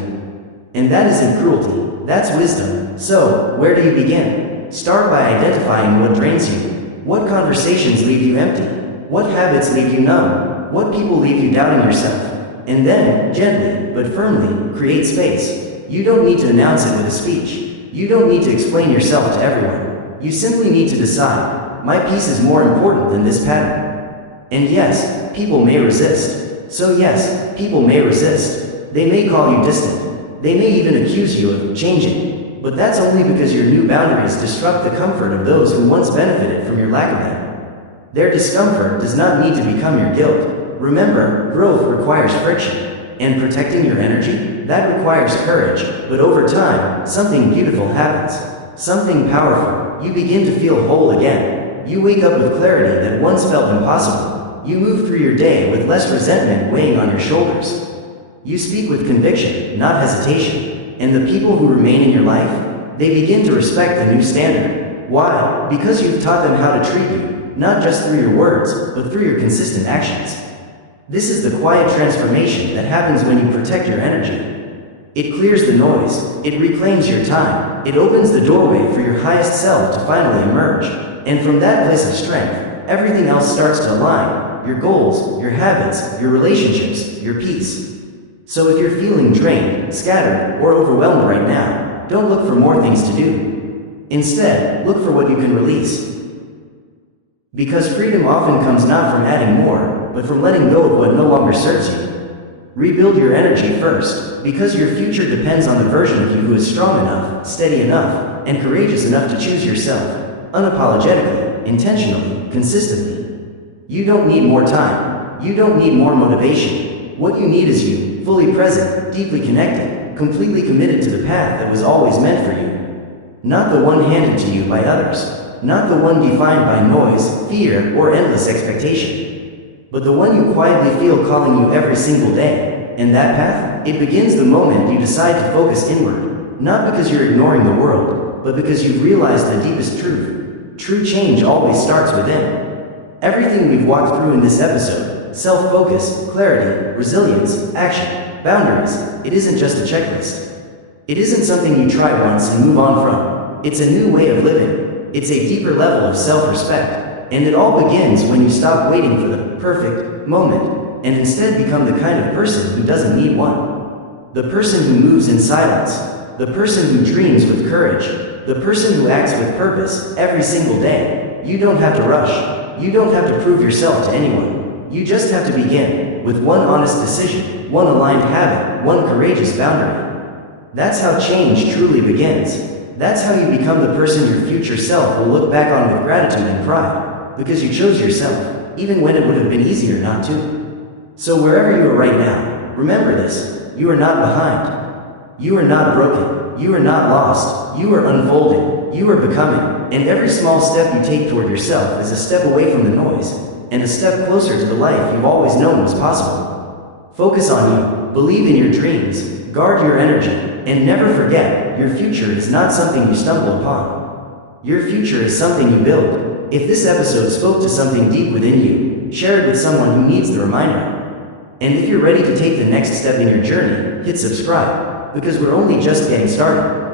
And that isn't cruelty, that's wisdom. So, where do you begin? Start by identifying what drains you. What conversations leave you empty? What habits leave you numb? What people leave you doubting yourself? And then, gently, but firmly, create space. You don't need to announce it with a speech. You don't need to explain yourself to everyone. You simply need to decide, my peace is more important than this pattern. And yes, people may resist. So yes, people may resist. They may call you distant. They may even accuse you of changing. But that's only because your new boundaries disrupt the comfort of those who once benefited from your lack of them. Their discomfort does not need to become your guilt. Remember, growth requires friction. And protecting your energy, that requires courage. But over time, something beautiful happens. Something powerful. You begin to feel whole again. You wake up with clarity that once felt impossible. You move through your day with less resentment weighing on your shoulders. You speak with conviction, not hesitation. And the people who remain in your life, they begin to respect the new standard. Why? Because you've taught them how to treat you, not just through your words, but through your consistent actions. This is the quiet transformation that happens when you protect your energy. It clears the noise, it reclaims your time, it opens the doorway for your highest self to finally emerge. And from that place of strength, everything else starts to align: your goals, your habits, your relationships, your peace. So if you're feeling drained, scattered, or overwhelmed right now, don't look for more things to do. Instead, look for what you can release. Because freedom often comes not from adding more, but from letting go of what no longer serves you. Rebuild your energy first, because your future depends on the version of you who is strong enough, steady enough, and courageous enough to choose yourself, unapologetically, intentionally, consistently. You don't need more time. You don't need more motivation. What you need is you. Fully present, deeply connected, completely committed to the path that was always meant for you. Not the one handed to you by others. Not the one defined by noise, fear, or endless expectation. But the one you quietly feel calling you every single day. And that path, it begins the moment you decide to focus inward. Not because you're ignoring the world, but because you've realized the deepest truth. True change always starts within. Everything we've walked through in this episode, self-focus, clarity, resilience, action, boundaries, it isn't just a checklist. It isn't something you try once and move on from. It's a new way of living. It's a deeper level of self-respect. And it all begins when you stop waiting for the perfect moment and instead become the kind of person who doesn't need one. The person who moves in silence. The person who dreams with courage. The person who acts with purpose every single day. You don't have to rush. You don't have to prove yourself to anyone. You just have to begin, with one honest decision, one aligned habit, one courageous boundary. That's how change truly begins. That's how you become the person your future self will look back on with gratitude and pride, because you chose yourself, even when it would have been easier not to. So wherever you are right now, remember this: you are not behind. You are not broken. You are not lost. You are unfolding. You are becoming. And every small step you take toward yourself is a step away from the noise, and a step closer to the life you've always known was possible. Focus on you, believe in your dreams, guard your energy, and never forget, your future is not something you stumble upon. Your future is something you build. If this episode spoke to something deep within you, share it with someone who needs the reminder. And if you're ready to take the next step in your journey, hit subscribe, because we're only just getting started.